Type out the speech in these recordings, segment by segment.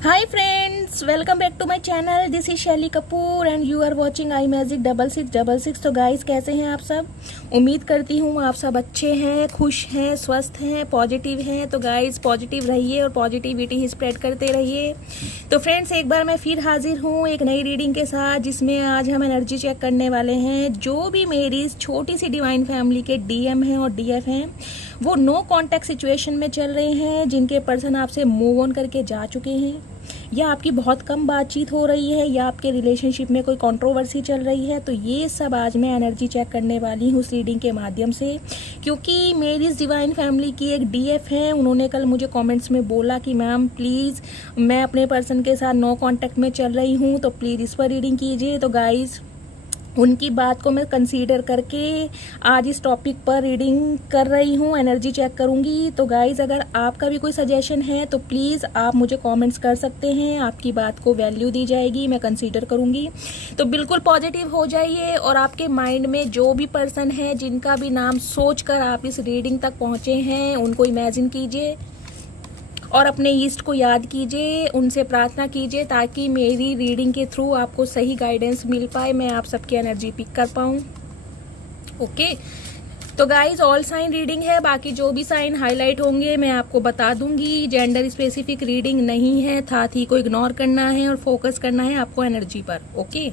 Hi friends, welcome back to my channel. This is Shaili Kapoor and you are watching I magic 6666। तो guys, कैसे हैं आप सब? उम्मीद करती हूँ आप सब अच्छे हैं, खुश हैं, स्वस्थ हैं, पॉजिटिव हैं। तो गाइस, पॉजिटिव रहिए और पॉजिटिविटी ही स्प्रेड करते रहिए। तो फ्रेंड्स, एक बार मैं फिर हाजिर हूँ एक नई रीडिंग के साथ, जिसमें आज हम एनर्जी चेक करने वाले हैं। जो भी मेरी इस छोटी सी डिवाइन फैमिली के डीएम हैं और डीएफ हैं, वो नो कॉन्टैक्ट सिचुएशन में चल रहे हैं, जिनके पर्सन आपसे मूव ऑन करके जा चुके हैं, या आपकी बहुत कम बातचीत हो रही है, या आपके रिलेशनशिप में कोई कंट्रोवर्सी चल रही है। तो ये सब आज मैं एनर्जी चेक करने वाली हूँ उस रीडिंग के माध्यम से, क्योंकि मेरी इस डिवाइन फैमिली की एक डीएफ है। उन्होंने कल मुझे कमेंट्स में बोला कि मैम प्लीज़, मैं अपने पर्सन के साथ नो कॉन्टैक्ट में चल रही हूँ, तो प्लीज़ इस पर रीडिंग कीजिए। तो गाइज, उनकी बात को मैं कंसीडर करके आज इस टॉपिक पर रीडिंग कर रही हूँ, एनर्जी चेक करूँगी। तो गाइज़, अगर आपका भी कोई सजेशन है तो प्लीज़ आप मुझे कमेंट्स कर सकते हैं। आपकी बात को वैल्यू दी जाएगी, मैं कंसीडर करूँगी। तो बिल्कुल पॉजिटिव हो जाइए और आपके माइंड में जो भी पर्सन है, जिनका भी नाम सोचकर आप इस रीडिंग तक पहुँचे हैं, उनको इमेजिन कीजिए और अपने ईस्ट को याद कीजिए, उनसे प्रार्थना कीजिए, ताकि मेरी रीडिंग के थ्रू आपको सही गाइडेंस मिल पाए, मैं आप सबकी एनर्जी पिक कर पाऊँ। ओके, तो गाइज, ऑल साइन रीडिंग है। बाकी जो भी साइन हाईलाइट होंगे मैं आपको बता दूंगी। जेंडर स्पेसिफिक रीडिंग नहीं है, था थी को इग्नोर करना है और फोकस करना है आपको एनर्जी पर। ओके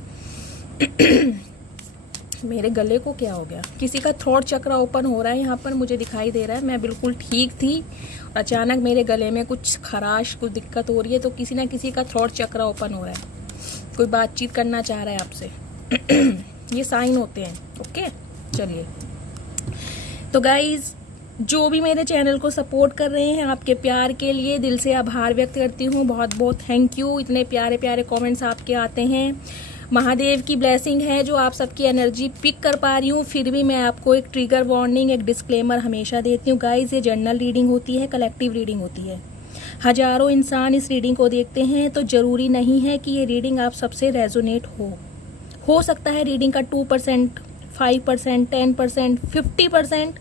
मेरे गले को क्या हो गया? किसी का थ्रोट चक्र ओपन हो रहा है यहाँ पर, मुझे दिखाई दे रहा है। मैं बिल्कुल ठीक थी, अचानक मेरे गले में कुछ खराश, कुछ दिक्कत हो रही है। तो किसी ना किसी का थ्रोट चक्र ओपन हो रहा है, कोई बातचीत करना चाह रहा है आपसे। ये साइन होते हैं। ओके, चलिए। तो गाइज, जो भी मेरे चैनल को सपोर्ट कर रहे हैं, आपके प्यार के लिए दिल से आभार व्यक्त करती हूँ। बहुत बहुत थैंक यू। इतने प्यारे प्यारे कमेंट्स आपके आते हैं। महादेव की ब्लेसिंग है जो आप सबकी एनर्जी पिक कर पा रही हूँ। फिर भी मैं आपको एक ट्रिगर वार्निंग, एक डिस्क्लेमर हमेशा देती हूँ। गाइज, ये जनरल रीडिंग होती है, कलेक्टिव रीडिंग होती है। हजारों इंसान इस रीडिंग को देखते हैं, तो जरूरी नहीं है कि ये रीडिंग आप सबसे रेजोनेट हो सकता है रीडिंग का 2%, 5%, 10%, 50%,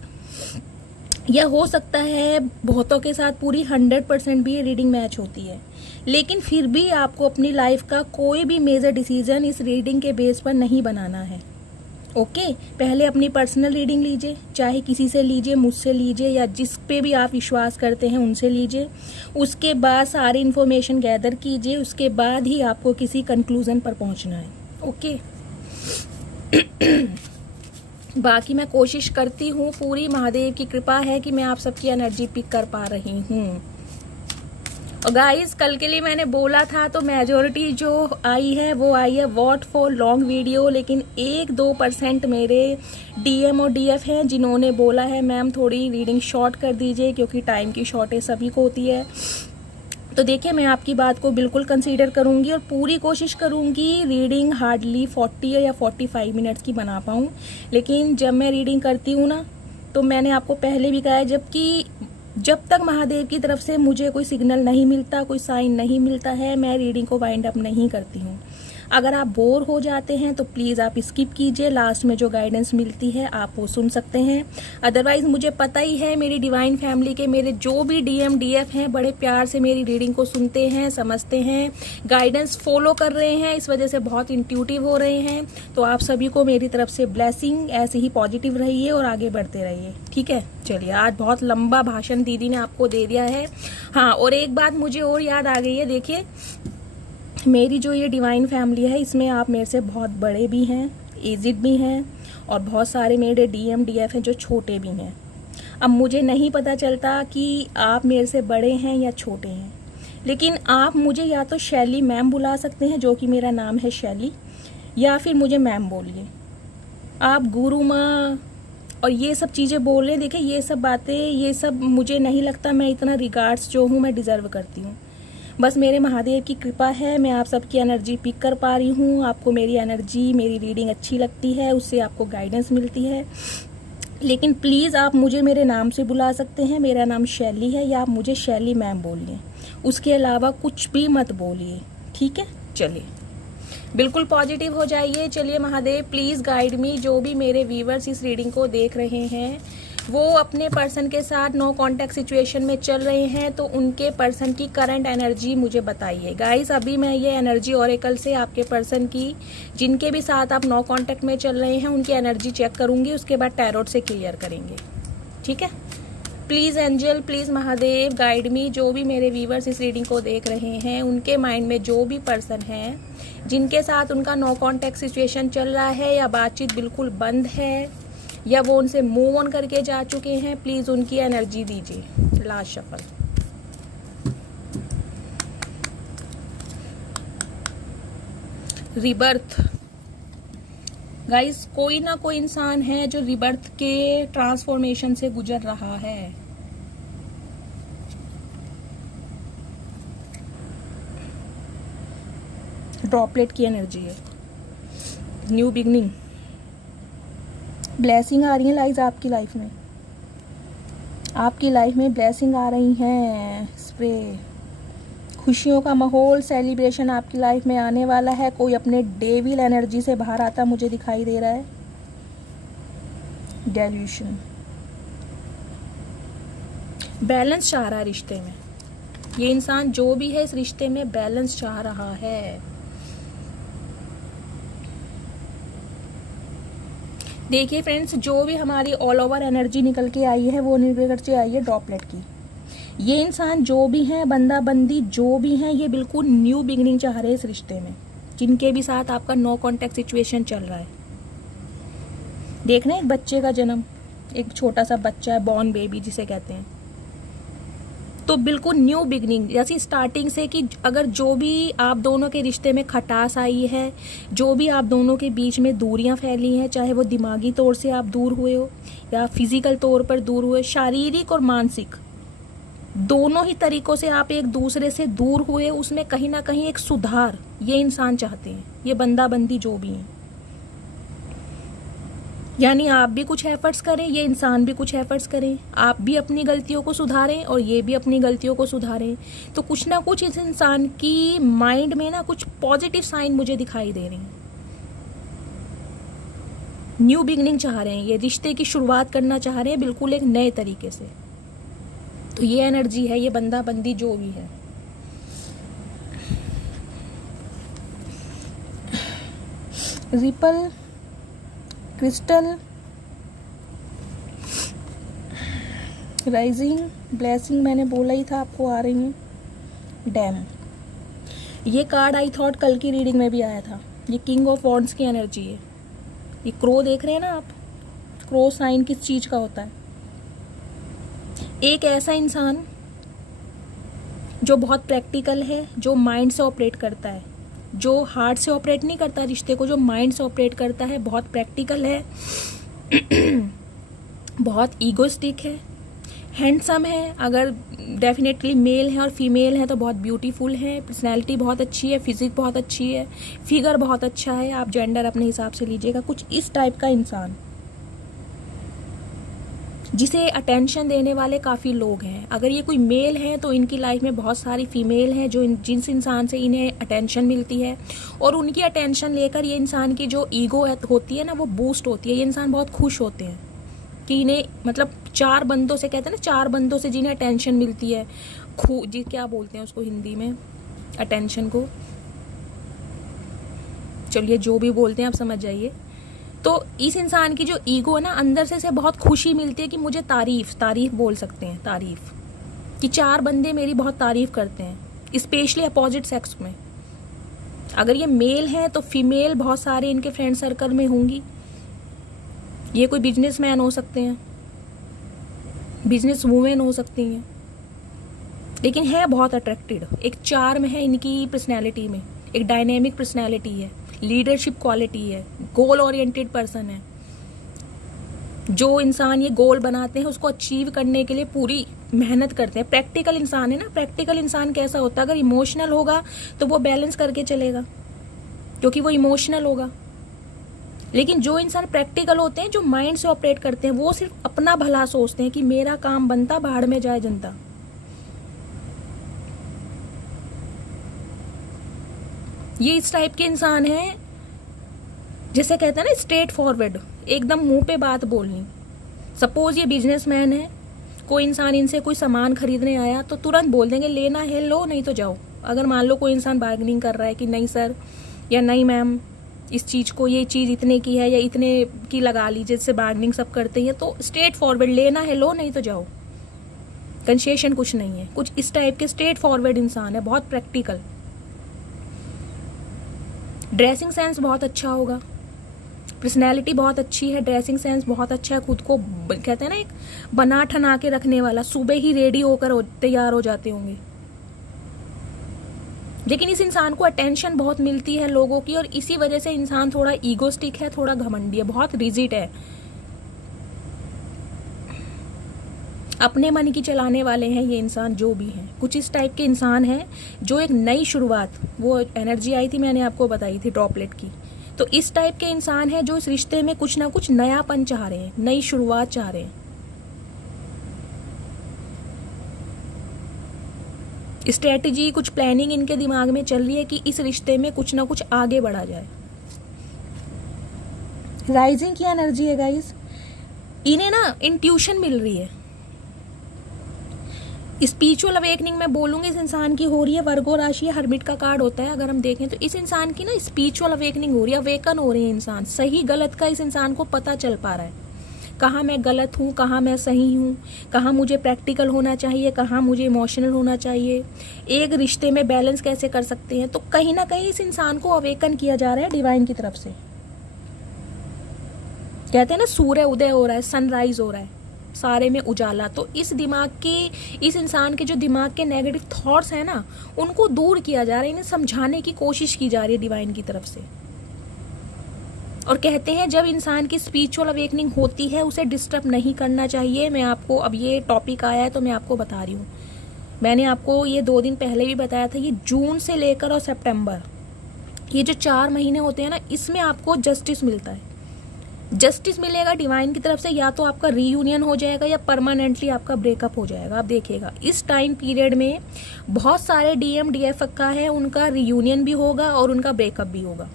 या हो सकता है बहुतों के साथ पूरी 100% भी ये रीडिंग मैच होती है। लेकिन फिर भी आपको अपनी लाइफ का कोई भी मेजर डिसीजन इस रीडिंग के बेस पर नहीं बनाना है। ओके, पहले अपनी पर्सनल रीडिंग लीजिए, चाहे किसी से लीजिए, मुझसे लीजिए, या जिस पे भी आप विश्वास करते हैं उनसे लीजिए। उसके बाद सारी इन्फॉर्मेशन गैदर कीजिए, उसके बाद ही आपको किसी कंक्लूजन पर पहुंचना है। ओके बाकी मैं कोशिश करती हूँ, पूरी महादेव की कृपा है कि मैं आप सबकी एनर्जी पिक कर पा रही हूँ। और गाइस, कल के लिए मैंने बोला था, तो मेजोरिटी जो आई है वो आई है वॉट फॉर लॉन्ग वीडियो। लेकिन 1-2% मेरे डीएम और डीएफ हैं जिन्होंने बोला है मैम थोड़ी रीडिंग शॉर्ट कर दीजिए, क्योंकि टाइम की शॉर्टेज सभी को होती है। तो देखिए, मैं आपकी बात को बिल्कुल कंसीडर करूंगी और पूरी कोशिश करूंगी रीडिंग हार्डली 40 या 45 मिनट्स की बना पाऊँ। लेकिन जब मैं रीडिंग करती हूँ ना, तो मैंने आपको पहले भी कहा है, जब तक महादेव की तरफ से मुझे कोई सिग्नल नहीं मिलता, कोई साइन नहीं मिलता है, मैं रीडिंग को वाइंड अप नहीं करती हूँ। अगर आप बोर हो जाते हैं तो प्लीज़ आप स्किप कीजिए, लास्ट में जो गाइडेंस मिलती है आप वो सुन सकते हैं। अदरवाइज मुझे पता ही है, मेरी डिवाइन फैमिली के मेरे जो भी डीएम डीएफ हैं बड़े प्यार से मेरी रीडिंग को सुनते हैं, समझते हैं, गाइडेंस फॉलो कर रहे हैं, इस वजह से बहुत इंट्यूटिव हो रहे हैं। तो आप सभी को मेरी तरफ से ब्लेसिंग, ऐसे ही पॉजिटिव रहिए और आगे बढ़ते रहिए। ठीक है, चलिए। आज बहुत लंबा भाषण दीदी ने आपको दे दिया है। हाँ, और एक बात मुझे और याद आ गई है। देखिए, मेरी जो ये डिवाइन फैमिली है, इसमें आप मेरे से बहुत बड़े भी हैं, एजिड भी हैं, और बहुत सारे मेरे डीएम डीएफ हैं जो छोटे भी हैं। अब मुझे नहीं पता चलता कि आप मेरे से बड़े हैं या छोटे हैं, लेकिन आप मुझे या तो शैली मैम बुला सकते हैं, जो कि मेरा नाम है शैली, या फिर मुझे मैम बोलिए। आप गुरु माँ और ये सब चीज़ें बोल रहे हैं, देखिए ये सब बातें, ये सब मुझे नहीं लगता मैं इतना रिगार्ड्स जो हूँ मैं डिज़र्व करती हूँ। बस मेरे महादेव की कृपा है, मैं आप सबकी एनर्जी पिक कर पा रही हूँ। आपको मेरी एनर्जी, मेरी रीडिंग अच्छी लगती है, उससे आपको गाइडेंस मिलती है। लेकिन प्लीज़ आप मुझे मेरे नाम से बुला सकते हैं, मेरा नाम शैली है, या आप मुझे शैली मैम बोलिए, उसके अलावा कुछ भी मत बोलिए। ठीक है, चलिए, बिल्कुल पॉजिटिव हो जाइए। चलिए, महादेव प्लीज़ गाइड मी। जो भी मेरे व्यूवर्स इस रीडिंग को देख रहे हैं, वो अपने पर्सन के साथ नो कांटेक्ट सिचुएशन में चल रहे हैं, तो उनके पर्सन की करंट एनर्जी मुझे बताइए गाइस। अभी मैं ये एनर्जी ओरेकल से आपके पर्सन की, जिनके भी साथ आप नो कांटेक्ट में चल रहे हैं, उनकी एनर्जी चेक करूंगी, उसके बाद टैरोट से क्लियर करेंगे, ठीक है। Please angel, please Mahadev guide me. जो भी मेरे व्यूवर्स इस रीडिंग को देख रहे हैं, उनके माइंड में जो भी पर्सन है जिनके साथ उनका नो कांटेक्ट सिचुएशन चल रहा है, या बातचीत बिल्कुल बंद है, या वो उनसे मूव ऑन करके जा चुके हैं, प्लीज़ उनकी एनर्जी दीजिए। Last shuffle. रिबर्थ। गाइस, कोई ना कोई इंसान है जो रिबर्थ के ट्रांसफॉर्मेशन से गुजर रहा है। ड्रॉपलेट की एनर्जी है, न्यू बिगनिंग, ब्लेसिंग आ रही है लाइज आपकी लाइफ में। आपकी लाइफ में ब्लेसिंग आ रही हैं, स्प्रे, खुशियों का माहौल, सेलिब्रेशन आपकी लाइफ में आने वाला है। कोई अपने डेविल एनर्जी से बाहर आता मुझे दिखाई दे रहा है। डेल्यूशन, बैलेंस चाह रहा है रिश्ते में। ये इंसान जो भी है इस रिश्ते में बैलेंस चाह रहा है। देखिए फ्रेंड्स, जो भी हमारी ऑल ओवर एनर्जी निकल के आई है वो निकल के आई है ड्रॉपलेट की। ये इंसान जो भी है, बंदा बंदी जो भी है, ये बिल्कुल न्यू बिगनिंग चाह रहे हैं इस रिश्ते में, जिनके भी साथ आपका नो कांटेक्ट सिचुएशन चल रहा है। देखना एक बच्चे का जन्म, एक छोटा सा बच्चा है, बॉर्न बेबी जिसे कहते हैं, तो बिल्कुल न्यू बिगनिंग जैसी स्टार्टिंग से, कि अगर जो भी आप दोनों के रिश्ते में खटास आई है, जो भी आप दोनों के बीच में दूरियां फैली हैं, चाहे वो दिमागी तौर से आप दूर हुए हो या फिजिकल तौर पर दूर हुए, शारीरिक और मानसिक दोनों ही तरीकों से आप एक दूसरे से दूर हुए, उसमें कहीं ना कहीं एक सुधार ये इंसान चाहते हैं, ये बंदा बंदी जो भी हैं। यानी आप भी कुछ एफर्ट्स करें, ये इंसान भी कुछ एफर्ट्स करें, आप भी अपनी गलतियों को सुधारें और ये भी अपनी गलतियों को सुधारें। तो कुछ ना कुछ इस इंसान की माइंड में ना कुछ पॉजिटिव साइन मुझे दिखाई दे रहे हैं। न्यू बिगनिंग चाह रहे हैं, ये रिश्ते की शुरुआत करना चाह रहे हैं बिल्कुल एक नए तरीके से। तो ये एनर्जी है, ये बंदा बंदी जो भी है। रिपल, क्रिस्टल, राइजिंग, ब्लेसिंग मैंने बोला ही था आपको आ रही है। डैम, ये कार्ड आई थॉट कल की रीडिंग में भी आया था। ये किंग ऑफ वॉन्ड्स की एनर्जी है। ये क्रो देख रहे हैं ना आप, क्रो साइन किस चीज का होता है? एक ऐसा इंसान जो बहुत प्रैक्टिकल है, जो माइंड से ऑपरेट करता है, जो हार्ट से ऑपरेट नहीं करता रिश्ते को, जो माइंड से ऑपरेट करता है, बहुत प्रैक्टिकल है, बहुत ईगोस्टिक है, हैंडसम है, अगर डेफिनेटली मेल है और फीमेल है तो बहुत ब्यूटीफुल है, पर्सनैलिटी बहुत अच्छी है, फिजिक बहुत अच्छी है, फिगर बहुत अच्छा है, आप जेंडर अपने हिसाब से लीजिएगा। कुछ इस टाइप का इंसान जिसे अटेंशन देने वाले काफ़ी लोग हैं। अगर ये कोई मेल है तो इनकी लाइफ में बहुत सारी फीमेल हैं जो जिस इंसान से इन्हें अटेंशन मिलती है, और उनकी अटेंशन लेकर ये इंसान की जो ईगो होती है ना, वो बूस्ट होती है। ये इंसान बहुत खुश होते हैं कि इन्हें, मतलब चार बंदों से, कहते हैं ना, चार बंदों से जिन्हें अटेंशन मिलती है, जी क्या बोलते हैं उसको हिंदी में, अटेंशन को, चलिए जो भी बोलते हैं आप समझ जाइए। तो इस इंसान की जो ईगो है ना, अंदर से बहुत खुशी मिलती है कि मुझे तारीफ बोल सकते हैं, तारीफ, कि चार बंदे मेरी बहुत तारीफ करते हैं, स्पेशली अपोजिट सेक्स में। अगर ये मेल है तो फीमेल बहुत सारे इनके फ्रेंड सर्कल में होंगी। ये कोई बिजनेसमैन हो सकते हैं, बिजनेस वूमेन हो सकती हैं, लेकिन है बहुत अट्रैक्टेड। एक चार्म है इनकी पर्सनैलिटी में, एक डायनेमिक पर्सनैलिटी है, लीडरशिप क्वालिटी है, गोल ओरिएंटेड पर्सन है। जो इंसान ये गोल बनाते हैं उसको अचीव करने के लिए पूरी मेहनत करते हैं। प्रैक्टिकल इंसान है ना। प्रैक्टिकल इंसान कैसा होता है? अगर इमोशनल होगा तो वो बैलेंस करके चलेगा, क्योंकि वो इमोशनल होगा। लेकिन जो इंसान प्रैक्टिकल होते हैं, जो माइंड से ऑपरेट करते हैं, वो सिर्फ अपना भला सोचते हैं कि मेरा काम बनता, बाहर में जाए जनता। ये इस टाइप के इंसान हैं, जैसे कहते हैं ना, स्ट्रेट फॉरवर्ड, एकदम मुंह पे बात बोलनी। सपोज ये बिजनेसमैन है, कोई इंसान इनसे कोई सामान खरीदने आया तो तुरंत बोल देंगे लेना है लो, नहीं तो जाओ। अगर मान लो कोई इंसान बार्गेनिंग कर रहा है कि नहीं सर या नहीं मैम, इस चीज़ को, ये चीज़ इतने की है या इतने की लगा लीजिए, जिससे बार्गेनिंग सब करते हैं, तो स्ट्रेट फॉरवर्ड लेना है लो, नहीं तो जाओ, कंसेशन कुछ नहीं है। कुछ इस टाइप के स्ट्रेट फॉरवर्ड इंसान है, बहुत प्रैक्टिकल। ड्रेसिंग सेंस बहुत अच्छा होगा, पर्सनैलिटी बहुत अच्छी है, ड्रेसिंग सेंस बहुत अच्छा है, खुद को कहते हैं ना एक बना ठना के रखने वाला, सुबह ही रेडी होकर तैयार हो जाते होंगे। लेकिन इस इंसान को अटेंशन बहुत मिलती है लोगों की, और इसी वजह से इंसान थोड़ा ईगोस्टिक है, थोड़ा घमंडी है, बहुत रिजिड है, अपने मन की चलाने वाले हैं ये इंसान जो भी हैं। कुछ इस टाइप के इंसान हैं जो एक नई शुरुआत, वो एनर्जी आई थी मैंने आपको बताई थी ड्रॉपलेट की, तो इस टाइप के इंसान हैं जो इस रिश्ते में कुछ ना कुछ नयापन चाह रहे हैं, नई शुरुआत चाह रहे हैं। स्ट्रेटजी, कुछ प्लानिंग इनके दिमाग में चल रही है कि इस रिश्ते में कुछ ना कुछ आगे बढ़ा जाए। राइजिंग की एनर्जी है गाइस, इन्हें ना इंट्यूशन मिल रही है। स्पिरिचुअल अवेकनिंग में बोलूंगी इस इंसान की हो रही है। वर्गो राशि हर्मिट का कार्ड होता है, अगर हम देखें तो इस इंसान की ना स्पिरिचुअल अवेकनिंग हो रही है, अवेकन हो रही है इंसान। सही गलत का इस इंसान को पता चल पा रहा है, कहाँ मैं गलत हूँ, कहाँ मैं सही हूँ, कहाँ मुझे प्रैक्टिकल होना चाहिए, कहाँ मुझे इमोशनल होना चाहिए, एक रिश्ते में बैलेंस कैसे कर सकते हैं। तो कहीं ना कहीं इस इंसान को अवेकन किया जा रहा है डिवाइन की तरफ से। कहते हैं ना सूर्य उदय हो रहा है, सनराइज हो रहा है, सारे में उजाला। तो इस दिमाग के, इस इंसान के जो दिमाग के नेगेटिव थॉट्स हैं ना, उनको दूर किया जा रहा है, इन्हें समझाने की कोशिश की जा रही है डिवाइन की तरफ से। और कहते हैं जब इंसान की स्पिरिचुअल अवेकनिंग होती है उसे डिस्टर्ब नहीं करना चाहिए। मैं आपको, अब ये टॉपिक आया है तो मैं आपको बता रही हूँ, मैंने आपको ये 2 दिन पहले भी बताया था। ये जून से लेकर और सितंबर, ये जो 4 महीने होते हैं ना, इसमें आपको जस्टिस मिलता है। जस्टिस मिलेगा डिवाइन की तरफ से, या तो आपका रीयूनियन हो जाएगा या परमानेंटली आपका ब्रेकअप हो जाएगा। आप देखिएगा इस टाइम पीरियड में बहुत सारे डीएम डीएफ का है, उनका रीयूनियन भी होगा और उनका ब्रेकअप भी होगा।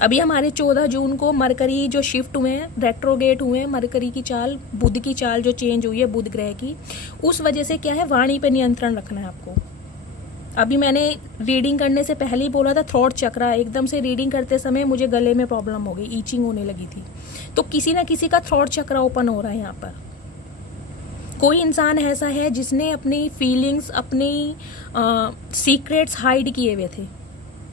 अभी हमारे 14 जून को मरकरी जो शिफ्ट हुए हैं, रेट्रोगेट हुए हैं, मरकरी की चाल, बुध की चाल जो चेंज हुई है बुध ग्रह की, उस वजह से क्या है, वाणी पे नियंत्रण रखना है आपको। अभी मैंने रीडिंग करने से पहले ही बोला था, थ्रोट चक्रा, एकदम से रीडिंग करते समय मुझे गले में प्रॉब्लम हो गई, ईचिंग होने लगी थी। तो किसी ना किसी का थ्रोट चक्रा ओपन हो रहा है यहाँ पर। कोई इंसान ऐसा है जिसने अपनी फीलिंग्स, अपनी सीक्रेट्स हाइड किए हुए थे,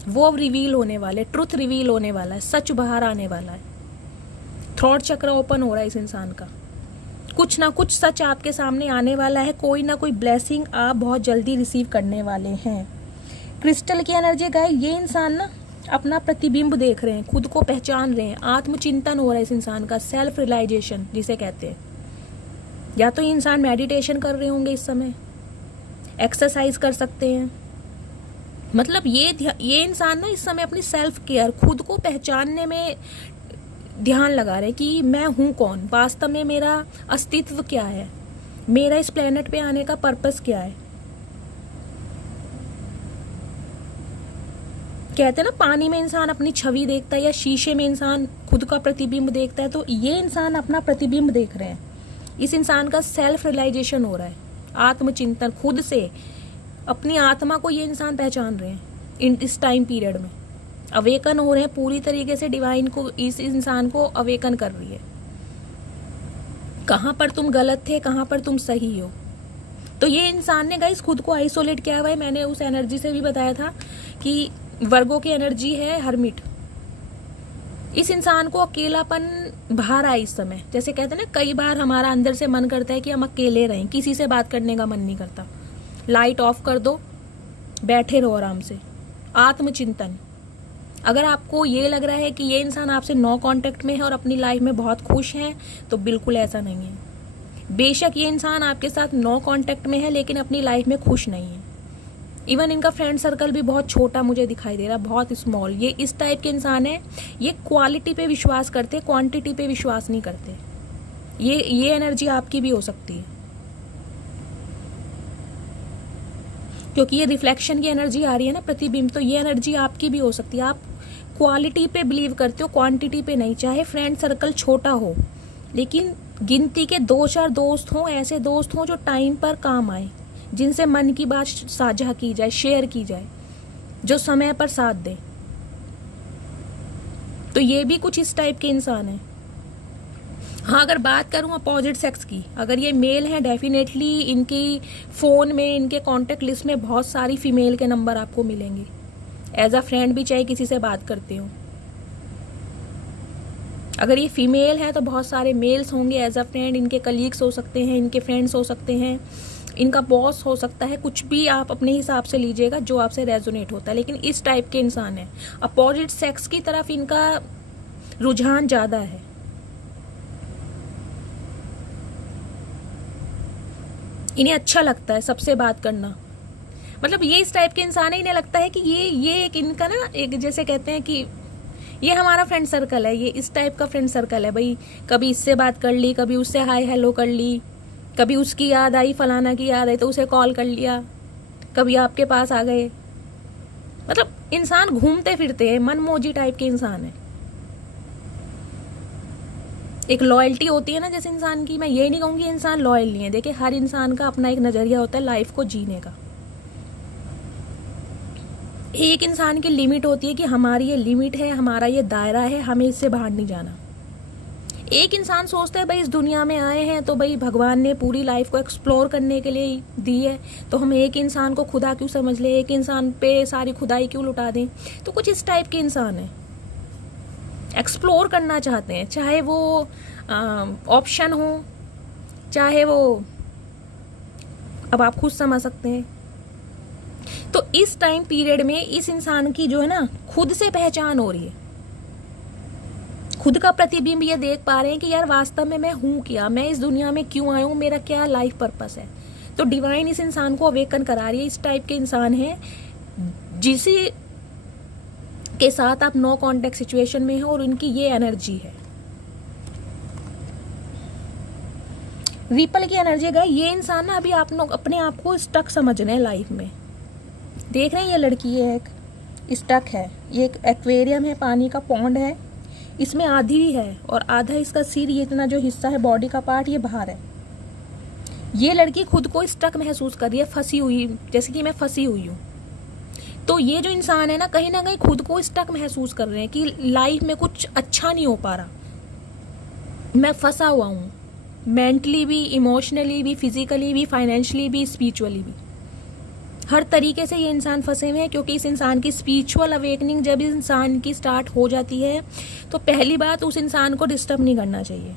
वो अब रिवील होने वाले, ट्रुथ रिवील होने वाला है, सच बाहर आने वाला है। थ्रोट चक्र ओपन हो रहा है इस इंसान का, कुछ ना कुछ सच आपके सामने आने वाला है, कोई ना कोई ब्लेसिंग आप बहुत जल्दी रिसीव करने वाले हैं। क्रिस्टल की एनर्जी गाय, ये इंसान ना अपना प्रतिबिंब देख रहे हैं, खुद को पहचान रहे हैं, आत्मचिंतन हो रहा है इस इंसान का, सेल्फ रियलाइजेशन जिसे कहते हैं। या तो ये इंसान मेडिटेशन कर रहे होंगे इस समय, एक्सरसाइज कर सकते हैं, मतलब ये इंसान ना इस समय अपनी सेल्फ केयर, खुद को पहचानने में ध्यान लगा रहे कि मैं हूं कौन, वास्तव में मेरा अस्तित्व क्या है, मेरा इस प्लेनेट पे आने का पर्पस क्या है। कहते हैं ना पानी में इंसान अपनी छवि देखता है या शीशे में इंसान खुद का प्रतिबिंब देखता है, तो ये इंसान अपना प्रतिबिंब देख रहे हैं। इस इंसान का सेल्फ रियलाइजेशन हो रहा है, आत्मचिंतन, खुद से अपनी आत्मा को ये इंसान पहचान रहे हैं। इस टाइम पीरियड में अवेकन हो रहे हैं पूरी तरीके से, डिवाइन को, इस इंसान को अवेकन कर रही है। कहाँ पर तुम गलत थे, कहाँ पर तुम सही हो। तो ये इंसान ने गाइस खुद को आइसोलेट किया हुआ है। मैंने उस एनर्जी से भी बताया था कि वर्गो की एनर्जी है हर्मिट। इस इंसान को अकेलापन बाहर आए इस समय। जैसे कहते हैं ना, कई बार हमारा अंदर से मन करता है कि हम अकेले रहें, किसी से बात करने का मन नहीं करता, लाइट ऑफ कर दो, बैठे रहो आराम से, आत्मचिंतन। अगर आपको ये लग रहा है कि ये इंसान आपसे नो कांटेक्ट में है और अपनी लाइफ में बहुत खुश है, तो बिल्कुल ऐसा नहीं है। बेशक ये इंसान आपके साथ नो कांटेक्ट में है लेकिन अपनी लाइफ में खुश नहीं है। इवन इनका फ्रेंड सर्कल भी बहुत छोटा मुझे दिखाई दे रहा, बहुत स्मॉल। ये इस टाइप के इंसान है, ये क्वालिटी पे विश्वास करते, क्वांटिटी पे विश्वास नहीं करते। ये एनर्जी आपकी भी हो सकती है, क्योंकि ये रिफ्लेक्शन की एनर्जी आ रही है ना, प्रतिबिंब, तो ये एनर्जी आपकी भी हो सकती है। आप क्वालिटी पे बिलीव करते हो, क्वांटिटी पे नहीं। चाहे फ्रेंड सर्कल छोटा हो, लेकिन गिनती के 2-4 दोस्त हों, ऐसे दोस्त हों जो टाइम पर काम आए, जिनसे मन की बात साझा की जाए, शेयर की जाए, जो समय पर साथ दें। तो ये भी कुछ इस टाइप के इंसान हैं। हाँ, अगर बात करूँ अपोजिट सेक्स की, अगर ये मेल हैं, डेफिनेटली इनकी फ़ोन में, इनके कॉन्टेक्ट लिस्ट में बहुत सारी फीमेल के नंबर आपको मिलेंगे। एज अ फ्रेंड भी चाहे किसी से बात करते हो। अगर ये फीमेल है तो बहुत सारे मेल्स होंगे एज अ फ्रेंड, इनके कलीग्स हो सकते हैं, इनके फ्रेंड्स हो सकते हैं, इनका बॉस हो सकता है, कुछ भी आप अपने हिसाब से लीजिएगा जो आपसे रेजोनेट होता है। लेकिन इस टाइप के इंसान है, अपोजिट सेक्स की तरफ इनका रुझान ज़्यादा है। इन्हें अच्छा लगता है सबसे बात करना, मतलब ये इस टाइप के इंसान है। इन्हें लगता है कि ये एक इनका ना, एक जैसे कहते हैं कि ये हमारा फ्रेंड सर्कल है, ये इस टाइप का फ्रेंड सर्कल है भाई। कभी इससे बात कर ली, कभी उससे हाय हेलो कर ली, कभी उसकी याद आई, फलाना की याद आई तो उसे कॉल कर लिया, कभी आपके पास आ गए। मतलब इंसान घूमते फिरते हैं, मनमोजी टाइप के इंसान है। एक लॉयल्टी होती है ना जैसे इंसान की, मैं ये नहीं कहूँगी इंसान लॉयल नहीं है। देखिए, हर इंसान का अपना एक नज़रिया होता है लाइफ को जीने का। एक इंसान की लिमिट होती है कि हमारी ये लिमिट है, हमारा ये दायरा है, हमें इससे बाहर नहीं जाना। एक इंसान सोचता है भाई इस दुनिया में आए हैं तो भाई भगवान ने पूरी लाइफ को एक्सप्लोर करने के लिए दी है, तो हम एक इंसान को खुदा क्यों समझ ले, एक इंसान पे सारी खुदाई क्यों लुटा दें। तो कुछ इस टाइप के इंसान है, एक्सप्लोर करना चाहते हैं, चाहे वो ऑप्शन हो, चाहे वो, अब आप खुद समझ सकते हैं। तो इस टाइम पीरियड में इस इंसान की जो है ना, खुद से पहचान हो रही है, खुद का प्रतिबिंब ये देख पा रहे हैं कि यार वास्तव में मैं हूं क्या, मैं इस दुनिया में क्यों आया हूं, मेरा क्या लाइफ पर्पस है। तो डिवाइन इस इंसान को अवेकन करा रही है। इस टाइप के इंसान है जिसे के साथ आप नो कॉन्टेक्ट सिचुएशन में हो और उनकी ये एनर्जी है, रिपल की एनर्जी गई। ये इंसान ना अभी आप लोग अपने आप को स्टक समझ रहे हैं लाइफ में। देख रहे हैं ये लड़की है एक स्टक है, ये एक एक्वेरियम है, पानी का पॉन्ड है, इसमें आधी है और आधा इसका सिर, ये इतना जो हिस्सा है बॉडी का पार्ट ये बाहर है। ये लड़की खुद को स्टक महसूस कर रही है, फंसी हुई, जैसे कि मैं फंसी हुई हूँ। तो ये जो इंसान है ना कहीं खुद को स्टक महसूस कर रहे हैं कि लाइफ में कुछ अच्छा नहीं हो पा रहा, मैं फंसा हुआ हूँ, मेंटली भी, इमोशनली भी, फिजिकली भी, फाइनेंशियली भी, स्पिरिचुअली भी, हर तरीके से ये इंसान फंसे हुए हैं। क्योंकि इस इंसान की स्पिरिचुअल अवेकनिंग जब इस इंसान की स्टार्ट हो जाती है तो पहली बात, उस इंसान को डिस्टर्ब नहीं करना चाहिए।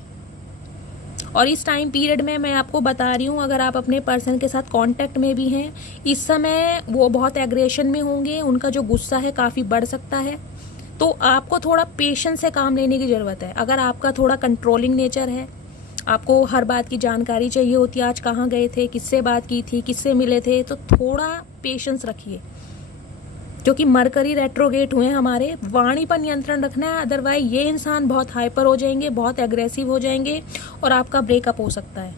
और इस टाइम पीरियड में मैं आपको बता रही हूँ, अगर आप अपने पर्सन के साथ कांटेक्ट में भी हैं, इस समय वो बहुत एग्रेशन में होंगे, उनका जो गुस्सा है काफ़ी बढ़ सकता है। तो आपको थोड़ा पेशेंस से काम लेने की ज़रूरत है। अगर आपका थोड़ा कंट्रोलिंग नेचर है, आपको हर बात की जानकारी चाहिए होती है, आज कहाँ गए थे, किससे बात की थी, किससे मिले थे, तो थोड़ा पेशेंस रखिए। क्योंकि मरकरी रेट्रोगेट हुए हमारे, वाणी पर नियंत्रण रखना है, अदरवाइज ये इंसान बहुत हाइपर हो जाएंगे, बहुत एग्रेसिव हो जाएंगे और आपका ब्रेकअप हो सकता है।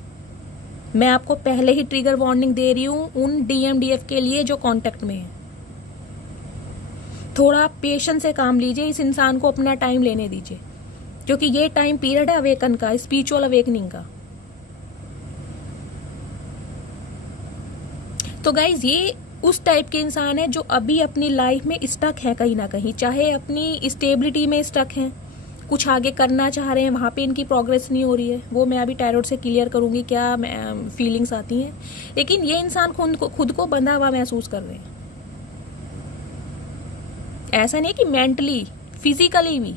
मैं आपको पहले ही ट्रिगर वार्निंग दे रही हूँ उन DMDF के लिए जो कांटेक्ट में है। थोड़ा पेशेंस से काम लीजिए, इस इंसान को अपना टाइम लेने दीजिए, क्योंकि ये टाइम पीरियड है अवेकन का, स्पिरिचुअल अवेकनिंग का। तो गाइज ये उस टाइप के इंसान है जो अभी अपनी लाइफ में स्टक है कहीं ना कहीं, चाहे अपनी स्टेबिलिटी में स्टक हैं, कुछ आगे करना चाह रहे हैं, वहाँ पे इनकी प्रोग्रेस नहीं हो रही है। वो मैं अभी टैरोट से क्लियर करूँगी क्या फीलिंग्स आती हैं। लेकिन ये इंसान खुद को बंधा हुआ महसूस कर रहे हैं। ऐसा नहीं कि मेंटली, फिजिकली भी,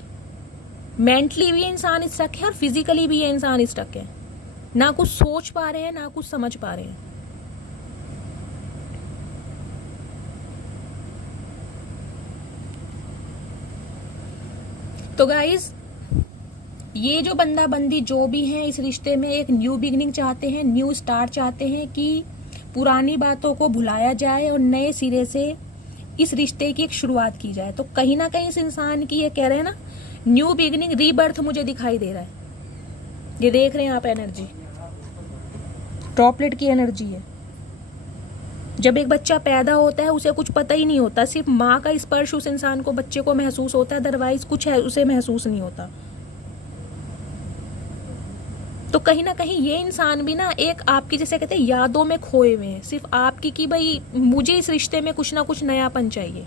मेंटली भी इंसान स्टक है और फिजिकली भी ये इंसान स्टक है, ना कुछ सोच पा रहे हैं, ना कुछ समझ पा रहे हैं। तो गाइज ये जो बंदा बंदी जो भी हैं इस रिश्ते में एक न्यू बिगिनिंग चाहते हैं, न्यू स्टार्ट चाहते हैं कि पुरानी बातों को भुलाया जाए और नए सिरे से इस रिश्ते की एक शुरुआत की जाए। तो कहीं ना कहीं इस इंसान की ये कह रहे हैं ना, न्यू बिगिनिंग, रीबर्थ मुझे दिखाई दे रहा है। ये देख रहे हैं आप एनर्जी, ड्रॉपलेट की एनर्जी है। जब एक बच्चा पैदा होता है उसे कुछ पता ही नहीं होता, सिर्फ माँ का स्पर्श उस इंसान को, बच्चे को महसूस होता है, अदरवाइज कुछ है उसे महसूस नहीं होता। तो कहीं ना कहीं ये इंसान भी ना एक आपकी, जैसे कहते हैं, यादों में खोए हुए हैं, सिर्फ आपकी कि भाई मुझे इस रिश्ते में कुछ ना कुछ नयापन चाहिए,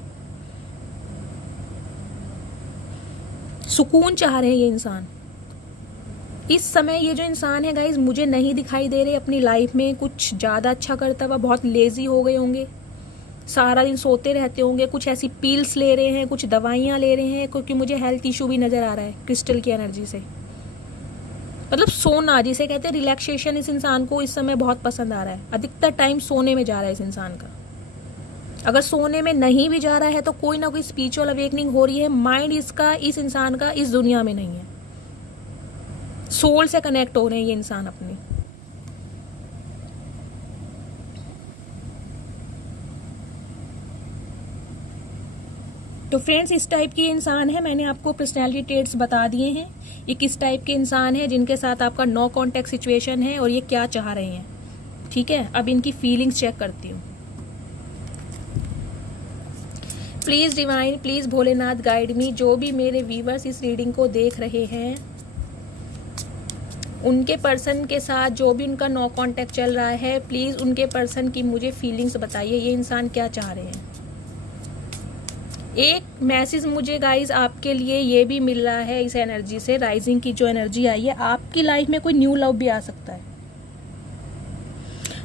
सुकून चाह रहे हैं ये इंसान। इस समय ये जो इंसान है गाइज मुझे नहीं दिखाई दे रहे अपनी लाइफ में कुछ ज़्यादा अच्छा करता हुआ, बहुत लेजी हो गए होंगे, सारा दिन सोते रहते होंगे, कुछ ऐसी पील्स ले रहे हैं, कुछ दवाइयाँ ले रहे हैं, क्योंकि मुझे हेल्थ इशू भी नज़र आ रहा है क्रिस्टल की एनर्जी से। मतलब सोना जिसे कहते हैं रिलैक्सेशन, इस इंसान को इस समय बहुत पसंद आ रहा है, अधिकतर टाइम सोने में जा रहा है इस इंसान का। अगर सोने में नहीं भी जा रहा है तो कोई ना कोई स्पिरिचुअल अवेकनिंग हो रही है, माइंड इसका, इस इंसान का इस दुनिया में नहीं है, सोल से कनेक्ट हो रहे हैं ये इंसान अपने। तो फ्रेंड्स इस टाइप की इंसान है, मैंने आपको पर्सनैलिटी ट्रेट्स बता दिए हैं, ये किस टाइप के इंसान है जिनके साथ आपका नो कॉन्टेक्ट सिचुएशन है और ये क्या चाह रहे हैं। ठीक है, अब इनकी फीलिंग्स चेक करती हूँ। Please divine, please Bholenath guide me, जो भी मेरे व्यूवर्स इस रीडिंग को देख रहे हैं उनके पर्सन के साथ जो भी उनका नो कॉन्टेक्ट चल रहा है, प्लीज उनके पर्सन की मुझे फीलिंग्स बताइए, ये इंसान क्या चाह रहे हैं। एक मैसेज मुझे गाइज आपके लिए ये भी मिल रहा है इस एनर्जी से, राइजिंग की जो एनर्जी आई है, आपकी लाइफ में कोई न्यू लव भी आ सकता है।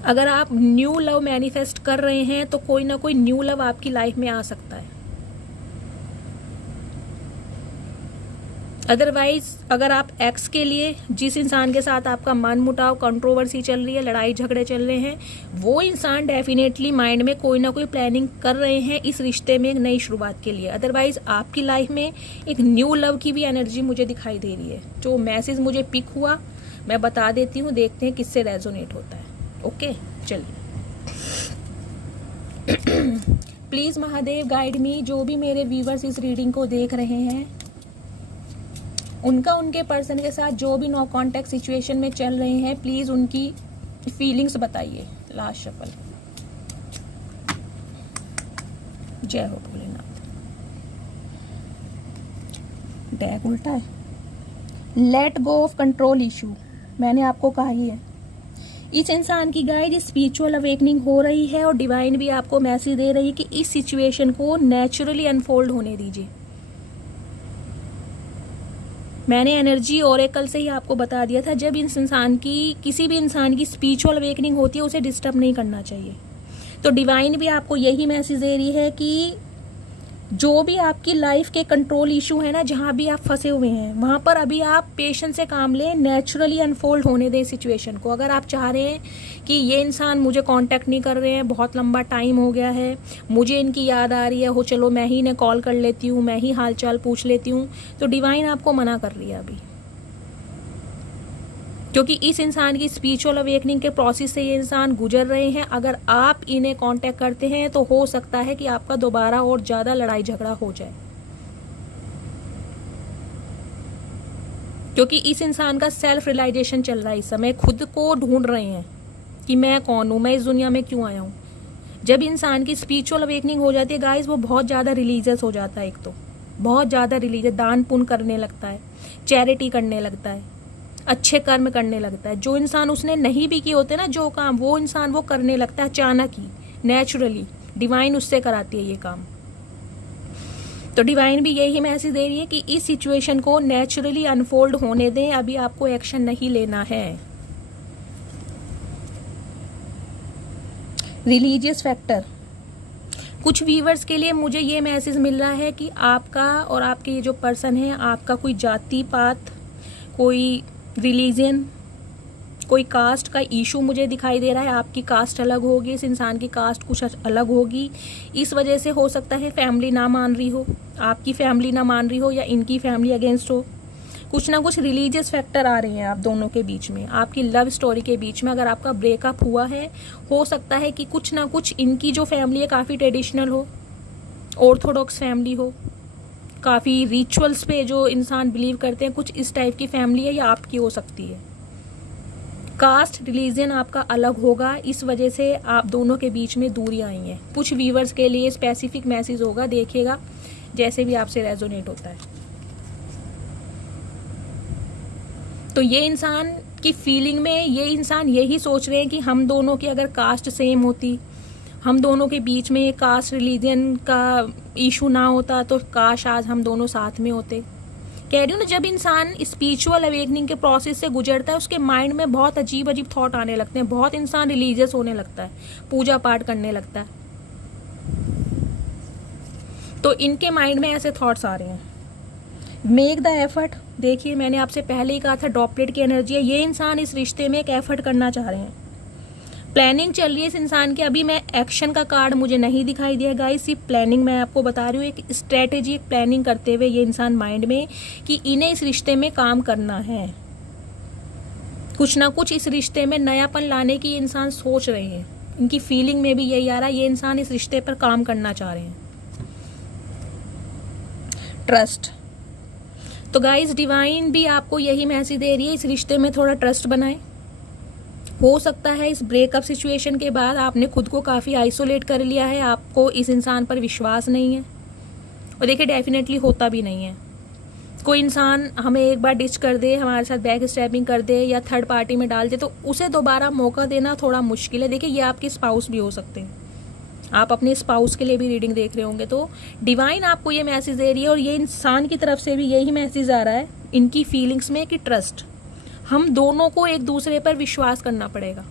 अगर आप न्यू लव मैनिफेस्ट कर रहे हैं तो कोई ना कोई न्यू लव आपकी लाइफ में आ सकता है। अदरवाइज अगर आप एक्स के लिए, जिस इंसान के साथ आपका मन मुटाव, कंट्रोवर्सी चल रही है, लड़ाई झगड़े चल रहे हैं, वो इंसान डेफिनेटली माइंड में कोई ना कोई प्लानिंग कर रहे हैं इस रिश्ते में एक नई शुरुआत के लिए। अदरवाइज आपकी लाइफ में एक न्यू लव की भी एनर्जी मुझे दिखाई दे रही है। जो मैसेज मुझे पिक हुआ मैं बता देती हूँ, देखते हैं किससे रेजोनेट होता है। ओके चलिए। प्लीज महादेव गाइड मी, जो भी मेरे व्यूवर्स इस रीडिंग को देख रहे हैं उनका उनके पर्सन के साथ जो भी नो कॉन्टेक्ट सिचुएशन में चल रहे हैं, प्लीज उनकी फीलिंग्स बताइए। Last shuffle. जय हो भोलेनाथ। डैग उल्टा है। Let go of control issue, मैंने आपको कहा ही है इस इंसान की गाइड स्पिरिचुअल अवेकनिंग हो रही है और डिवाइन भी आपको मैसेज दे रही है कि इस सिचुएशन को नेचुरली अनफोल्ड होने दीजिए। मैंने एनर्जी ओरेकल से ही आपको बता दिया था, जब इस इंसान की, किसी भी इंसान की स्पिरिचुअल अवेकनिंग होती है उसे डिस्टर्ब नहीं करना चाहिए। तो डिवाइन भी आपको यही मैसेज दे रही है कि जो भी आपकी लाइफ के कंट्रोल इशू है ना, जहाँ भी आप फंसे हुए हैं वहाँ पर अभी आप पेशेंस से काम लें, नेचुरली अनफोल्ड होने दें सिचुएशन को। अगर आप चाह रहे हैं कि ये इंसान मुझे कांटेक्ट नहीं कर रहे हैं, बहुत लंबा टाइम हो गया है, मुझे इनकी याद आ रही है, हो चलो मैं ही इन्हें कॉल कर लेती हूँ, मैं ही हालचाल पूछ लेती हूँ, तो डिवाइन आपको मना कर रही है अभी, क्योंकि इस इंसान की स्पिरिचुअल अवेकनिंग के प्रोसेस से ये इंसान गुजर रहे हैं। अगर आप इन्हें कांटेक्ट करते हैं तो हो सकता है कि आपका दोबारा और ज्यादा लड़ाई झगड़ा हो जाए, क्योंकि इस इंसान का सेल्फ रियलाइजेशन चल रहा है इस समय, खुद को ढूंढ रहे हैं कि मैं कौन हूं, मैं इस दुनिया में क्यों आया हूं। जब इंसान की स्पिरिचुअल अवेकनिंग हो जाती है गाइस, वो बहुत ज्यादा रिलीजियस हो जाता है, एक तो बहुत ज्यादा रिलीजियस, दान पुण्य करने लगता है, चैरिटी करने लगता है, अच्छे कर्म करने लगता है। जो इंसान उसने नहीं भी किए होते ना जो काम, वो इंसान वो करने लगता है अचानक ही, नेचुरली। डिवाइन उससे कराती है ये काम। तो डिवाइन भी यही मैसेज दे रही है कि इस सिचुएशन को नेचुरली अनफोल्ड होने दें, अभी आपको एक्शन नहीं लेना है। रिलीजियस फैक्टर, कुछ व्यूवर्स के लिए मुझे ये मैसेज मिल रहा है कि आपका और आपके ये जो पर्सन है, आपका कोई जाति पात, कोई रिलीजन, कोई कास्ट का इशू मुझे दिखाई दे रहा है। आपकी कास्ट अलग होगी, इस इंसान की कास्ट कुछ अलग होगी, इस वजह से हो सकता है फैमिली ना मान रही हो, आपकी फैमिली ना मान रही हो, या इनकी फैमिली अगेंस्ट हो। कुछ ना कुछ रिलीजियस फैक्टर आ रहे हैं आप दोनों के बीच में, आपकी लव स्टोरी के बीच में। अगर आपका ब्रेकअप हुआ है, हो सकता है कि कुछ ना कुछ इनकी जो फैमिली है काफ़ी ट्रेडिशनल हो, ऑर्थोडॉक्स फैमिली हो, काफ़ी रिचुअल्स पे जो इंसान बिलीव करते हैं, कुछ इस टाइप की फैमिली है, या आपकी हो सकती है। कास्ट रिलीजन आपका अलग होगा, इस वजह से आप दोनों के बीच में दूरी आई है। कुछ व्यूवर्स के लिए स्पेसिफिक मैसेज होगा, देखिएगा जैसे भी आपसे रेजोनेट होता है। तो ये इंसान की फीलिंग में ये इंसान यही सोच रहे हैं कि हम दोनों की अगर कास्ट सेम होती, हम दोनों के बीच में कास्ट रिलीजन का इशू ना होता, तो काश आज हम दोनों साथ में होते। कह रही हूँ ना, जब इंसान स्पिरिचुअल अवेकनिंग के प्रोसेस से गुजरता है, उसके माइंड में बहुत अजीब अजीब थॉट आने लगते हैं, बहुत इंसान रिलीजियस होने लगता है, पूजा पाठ करने लगता है। तो इनके माइंड में ऐसे थॉट्स आ रहे हैं। मेक द एफर्ट, देखिए मैंने आपसे पहले ही कहा था ड्रॉपलेट की एनर्जी है। ये इंसान इस रिश्ते में एक एफर्ट करना चाह रहे हैं, प्लानिंग चल रही है इस इंसान की। अभी मैं एक्शन का कार्ड मुझे नहीं दिखाई दिया गाइस, सिर्फ प्लानिंग मैं आपको बता रही हूँ। एक स्ट्रेटेजी, एक प्लानिंग करते हुए ये इंसान माइंड में कि इन्हें इस रिश्ते में काम करना है, कुछ ना कुछ इस रिश्ते में नयापन लाने की इंसान सोच रहे हैं। इनकी फीलिंग में भी यही आ रहा है, ये इंसान इस रिश्ते पर काम करना चाह रहे हैं। ट्रस्ट, तो गाइस डिवाइन भी आपको यही मैसेज दे रही है, इस रिश्ते में थोड़ा ट्रस्ट बनाएं। हो सकता है इस ब्रेकअप सिचुएशन के बाद आपने खुद को काफ़ी आइसोलेट कर लिया है, आपको इस इंसान पर विश्वास नहीं है। और देखिए डेफिनेटली होता भी नहीं है। कोई इंसान हमें एक बार डिच कर दे, हमारे साथ बैक स्टैपिंग कर दे या थर्ड पार्टी में डाल दे, तो उसे दोबारा मौका देना थोड़ा मुश्किल है। देखिए ये आपके स्पाउस भी हो सकते हैं, आप अपने स्पाउस के लिए भी रीडिंग देख रहे होंगे। तो डिवाइन आपको ये मैसेज दे रही है और ये इंसान की तरफ से भी यही मैसेज आ रहा है इनकी फीलिंग्स में कि ट्रस्ट, हम दोनों को एक दूसरे पर विश्वास करना पड़ेगा,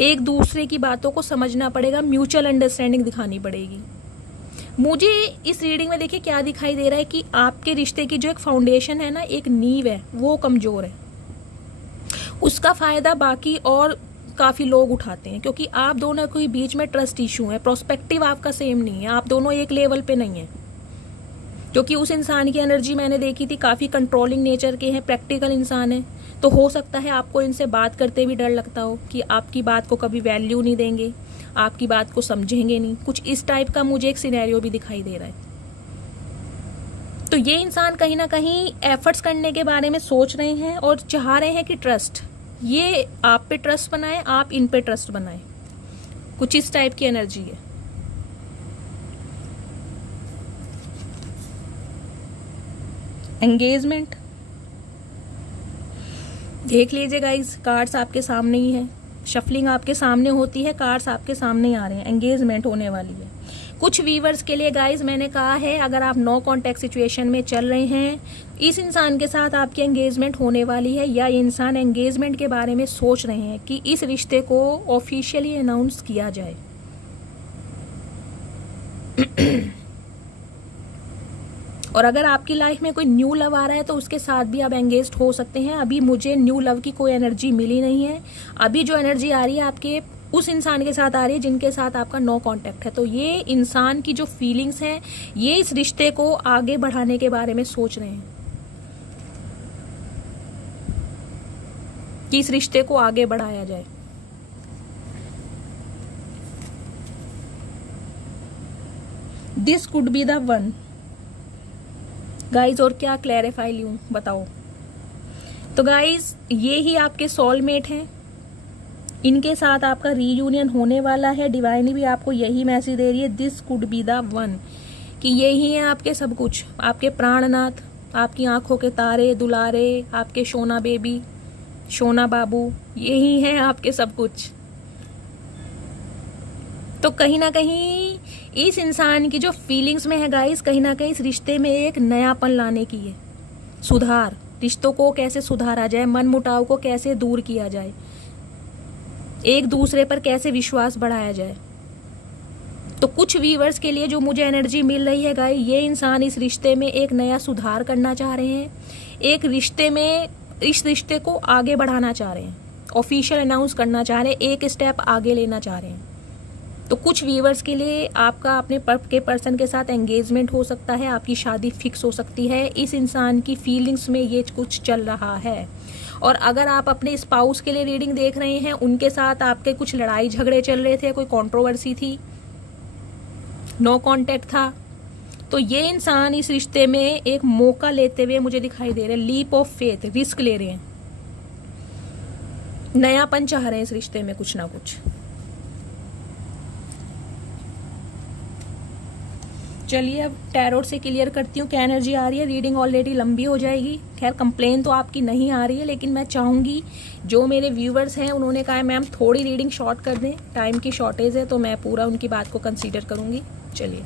एक दूसरे की बातों को समझना पड़ेगा, म्यूचुअल अंडरस्टैंडिंग दिखानी पड़ेगी। मुझे इस रीडिंग में देखिए क्या दिखाई दे रहा है कि आपके रिश्ते की जो एक फाउंडेशन है ना, एक नींव है, वो कमजोर है। उसका फायदा बाकी और काफी लोग उठाते हैं, क्योंकि आप दोनों के बीच में ट्रस्ट इशू है, प्रोस्पेक्टिव आपका सेम नहीं है, आप दोनों एक लेवल पे नहीं है। क्योंकि उस इंसान की एनर्जी मैंने देखी थी, काफ़ी कंट्रोलिंग नेचर के हैं, प्रैक्टिकल इंसान है। तो हो सकता है आपको इनसे बात करते भी डर लगता हो कि आपकी बात को कभी वैल्यू नहीं देंगे, आपकी बात को समझेंगे नहीं, कुछ इस टाइप का मुझे एक सिनेरियो भी दिखाई दे रहा है। तो ये इंसान कहीं ना कहीं एफर्ट्स करने के बारे में सोच रहे हैं और चाह रहे हैं कि ट्रस्ट, ये आप पे ट्रस्ट बनाए, आप इन पे ट्रस्ट बनाए, कुछ इस टाइप की एनर्जी है। एंगेजमेंट, देख लीजिए गाइस, कार्ड्स आपके सामने ही है, शफलिंग आपके सामने होती है, कार्ड्स आपके सामने ही आ रहे हैं, एंगेजमेंट होने वाली है। कुछ वीवर्स के लिए गाइस मैंने कहा है, अगर आप नो कॉन्टैक्ट सिचुएशन में चल रहे हैं, इस इंसान के साथ आपकी एंगेजमेंट होने वाली है, या ये इंसान एंगेजमेंट के बारे में सोच रहे हैं कि इस रिश्ते को ऑफिशियली अनाउंस किया जाए। और अगर आपकी लाइफ में कोई न्यू लव आ रहा है तो उसके साथ भी आप एंगेज्ड हो सकते हैं। अभी मुझे न्यू लव की कोई एनर्जी मिली नहीं है, अभी जो एनर्जी आ रही है आपके उस इंसान के साथ आ रही है जिनके साथ आपका नो कांटेक्ट है। तो ये इंसान की जो फीलिंग्स हैं, ये इस रिश्ते को आगे बढ़ाने के बारे में सोच रहे हैं कि इस रिश्ते को आगे बढ़ाया जाए। This could be the one guys. और क्या क्लैरिफाई लूं बताओ। तो गाइज ये ही आपके सोलमेट हैं, इनके साथ आपका रीयूनियन होने वाला है। डिवाइन भी आपको यही मैसेज दे रही है, this could be the one, कि यही है आपके सब कुछ, आपके प्राणनाथ, आपकी आंखों के तारे, दुलारे, आपके सोना बेबी, सोना बाबू, यही है आपके सब कुछ। तो कहीं ना कहीं इस इंसान की जो फीलिंग्स में है गाइस, कहीं ना कहीं इस रिश्ते में एक नयापन लाने की है, सुधार, रिश्तों को कैसे सुधारा जाए, मन मुटाव को कैसे दूर किया जाए, एक दूसरे पर कैसे विश्वास बढ़ाया जाए। तो कुछ व्यूअर्स के लिए जो मुझे एनर्जी मिल रही है गाइस, ये इंसान इस रिश्ते में एक नया सुधार करना चाह रहे हैं, एक रिश्ते में इस रिश्ते को आगे बढ़ाना चाह रहे हैं, ऑफिशियल अनाउंस करना चाह रहे हैं, एक स्टेप आगे लेना चाह रहे हैं। तो कुछ व्यूअर्स के लिए आपका अपने के पर्सन के साथ एंगेजमेंट हो सकता है, आपकी शादी फिक्स हो सकती है, इस इंसान की फीलिंग्स में ये कुछ चल रहा है। और अगर आप अपने स्पाउस के लिए रीडिंग देख रहे हैं, उनके साथ आपके कुछ लड़ाई झगड़े चल रहे थे, कोई कंट्रोवर्सी थी, नो कांटेक्ट था, तो ये इंसान इस रिश्ते में एक मौका लेते हुए मुझे दिखाई दे रहे हैं, लीप ऑफ फेथ, रिस्क ले रहे हैं। नयापन चाह रहे हैं इस रिश्ते में, कुछ ना कुछ। चलिए अब टैरोट से क्लियर करती हूँ क्या एनर्जी आ रही है। रीडिंग ऑलरेडी लंबी हो जाएगी। खैर कंप्लेन तो आपकी नहीं आ रही है, लेकिन मैं चाहूँगी जो मेरे व्यूवर्स हैं उन्होंने कहा है मैम थोड़ी रीडिंग शॉर्ट कर दें, टाइम की शॉर्टेज है, तो मैं पूरा उनकी बात को कंसीडर करूँगी। चलिए,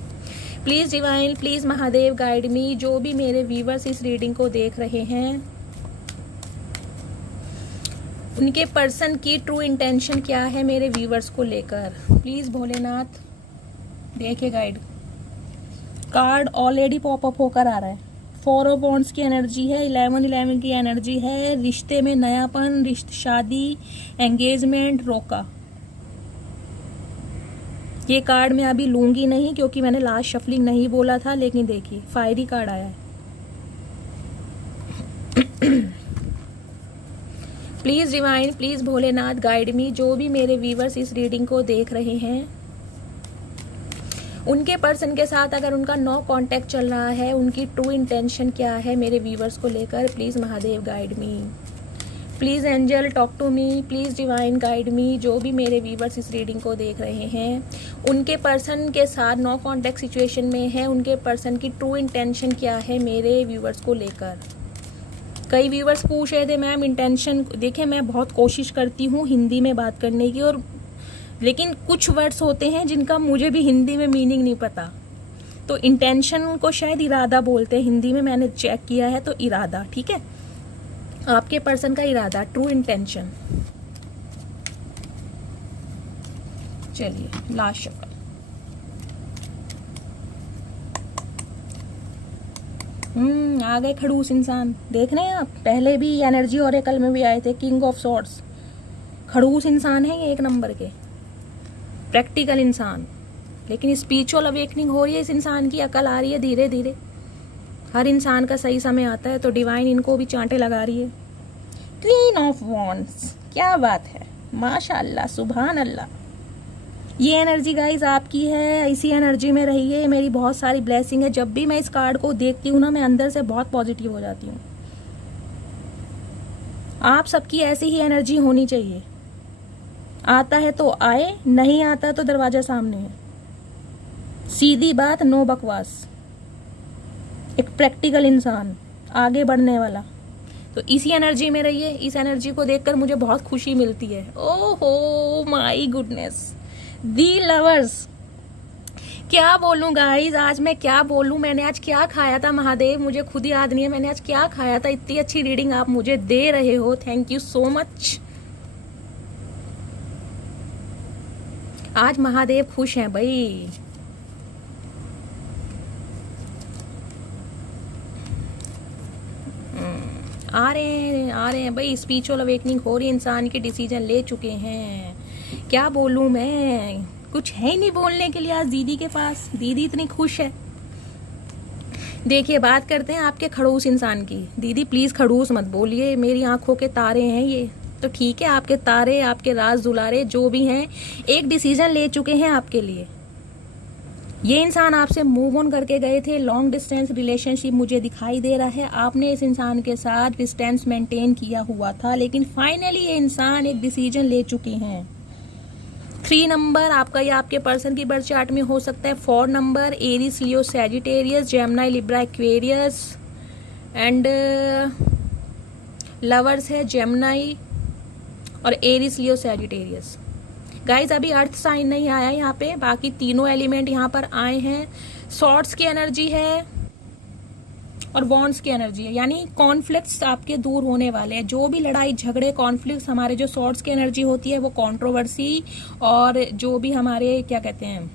please divine, please Mahadev guide me. जो भी मेरे व्यूवर्स इस रीडिंग को देख रहे हैं, उनके पर्सन की ट्रू इंटेंशन क्या है मेरे व्यूवर्स को लेकर। प्लीज़ भोलेनाथ देखिए गाइड। कार्ड ऑलरेडी पॉपअप होकर आ रहा है। 4 ऑफ वॉन्ड्स की एनर्जी है, 11 की एनर्जी है। रिश्ते में नयापन, शादी, एंगेजमेंट, रोका। ये कार्ड मैं अभी लूंगी नहीं क्योंकि मैंने लास्ट शफलिंग नहीं बोला था, लेकिन देखिए फायरी कार्ड आया है। Please divine, please Bholenath guide me. जो भी मेरे व्यूवर्स इस रीडिंग को देख रहे हैं, उनके पर्सन के साथ अगर उनका नो कांटेक्ट चल रहा है, उनकी ट्रू इंटेंशन क्या है मेरे व्यूवर्स को लेकर। Please Mahadev guide me, please angel talk to me, please divine guide me. जो भी मेरे व्यूवर्स इस रीडिंग को देख रहे हैं, उनके पर्सन के साथ नो कांटेक्ट सिचुएशन में है, उनके पर्सन की ट्रू इंटेंशन क्या है मेरे व्यूवर्स को लेकर। कई व्यूवर्स पूछ रहे थे मैम इंटेंशन। देखिए मैं बहुत कोशिश करती हूँ हिंदी में बात करने की, और लेकिन कुछ वर्ड्स होते हैं जिनका मुझे भी हिंदी में मीनिंग नहीं पता। तो इंटेंशन को शायद इरादा बोलते हैं हिंदी में, मैंने चेक किया है, तो इरादा, ठीक है, आपके पर्सन का इरादा, ट्रू इंटेंशन। चलिए लास्ट शफल। आ गए खड़ूस इंसान। देख रहे हैं आप, पहले भी एनर्जी ओरेकल में भी आए थे, किंग ऑफ सॉर्ड्स। खड़ूस इंसान है ये, 1 नंबर के प्रैक्टिकल इंसान। लेकिन स्पिरिचुअल अवेकनिंग हो रही है इस इंसान की, अकल आ रही है धीरे धीरे। हर इंसान का सही समय आता है, तो डिवाइन इनको भी चांटे लगा रही है। क्वीन ऑफ वॉन्ड्स, क्या बात है, माशाअल्लाह, सुभान अल्लाह। ये एनर्जी गाइज आपकी है, इसी एनर्जी में रहिए। मेरी बहुत सारी ब्लेसिंग है। जब भी मैं इस कार्ड को देखती हूँ ना, मैं अंदर से बहुत पॉजिटिव हो जाती हूँ। आप सबकी ऐसी ही एनर्जी होनी चाहिए। आता है तो आए, नहीं आता तो दरवाजा सामने है। सीधी बात, नो बकवास। एक प्रैक्टिकल इंसान, आगे बढ़ने वाला। तो इसी एनर्जी में रहिए। इस एनर्जी को देखकर मुझे बहुत खुशी मिलती है। ओहो माय गुडनेस, दी लवर्स। क्या बोलूं गाइज, आज मैं क्या बोलूं। मैंने आज क्या खाया था महादेव, मुझे खुद याद नहीं है मैंने आज क्या खाया था। इतनी अच्छी रीडिंग आप मुझे दे रहे हो, थैंक यू सो मच। आज महादेव खुश हैं भाई। आ रहे हैं भाई। स्पिरिचुअल अवेकनिंग हो रही है, इंसान के डिसीजन ले चुके हैं। क्या बोलूं मैं, कुछ है ही नहीं बोलने के लिए आज दीदी के पास। दीदी इतनी खुश है। देखिए बात करते हैं आपके खड़ूस इंसान की। दीदी प्लीज खड़ूस मत बोलिए, मेरी आंखों के तारे हैं ये। तो ठीक है, आपके तारे, आपके राज दुलारे जो भी हैं, एक डिसीजन ले चुके हैं आपके लिए। ये इंसान आपसे मूव ऑन करके गए थे। लॉन्ग डिस्टेंस रिलेशनशिप मुझे दिखाई दे रहा है। आपने इस इंसान के साथ डिस्टेंस मेंटेन किया हुआ था, लेकिन फाइनली ये इंसान एक डिसीजन ले चुके हैं। 3 नंबर आपका या आपके पर्सन की बर्थ चार्ट में हो सकता है। 4 number Aries, Leo, Sagittarius, Gemini, Libra, Aquarius and lovers है जेमिनी और एरीज, लियो, सैजिटेरियस। गाइज अभी अर्थ साइन नहीं आया यहाँ पे, बाकी तीनों एलिमेंट यहाँ पर आए हैं। सॉर्ड्स की एनर्जी है और वॉन्ड्स की एनर्जी है, यानी कॉन्फ्लिक्ट्स आपके दूर होने वाले हैं। जो भी लड़ाई झगड़े कॉन्फ्लिक्ट्स, हमारे जो सॉर्ड्स की एनर्जी होती है वो कंट्रोवर्सी और जो भी हमारे क्या कहते हैं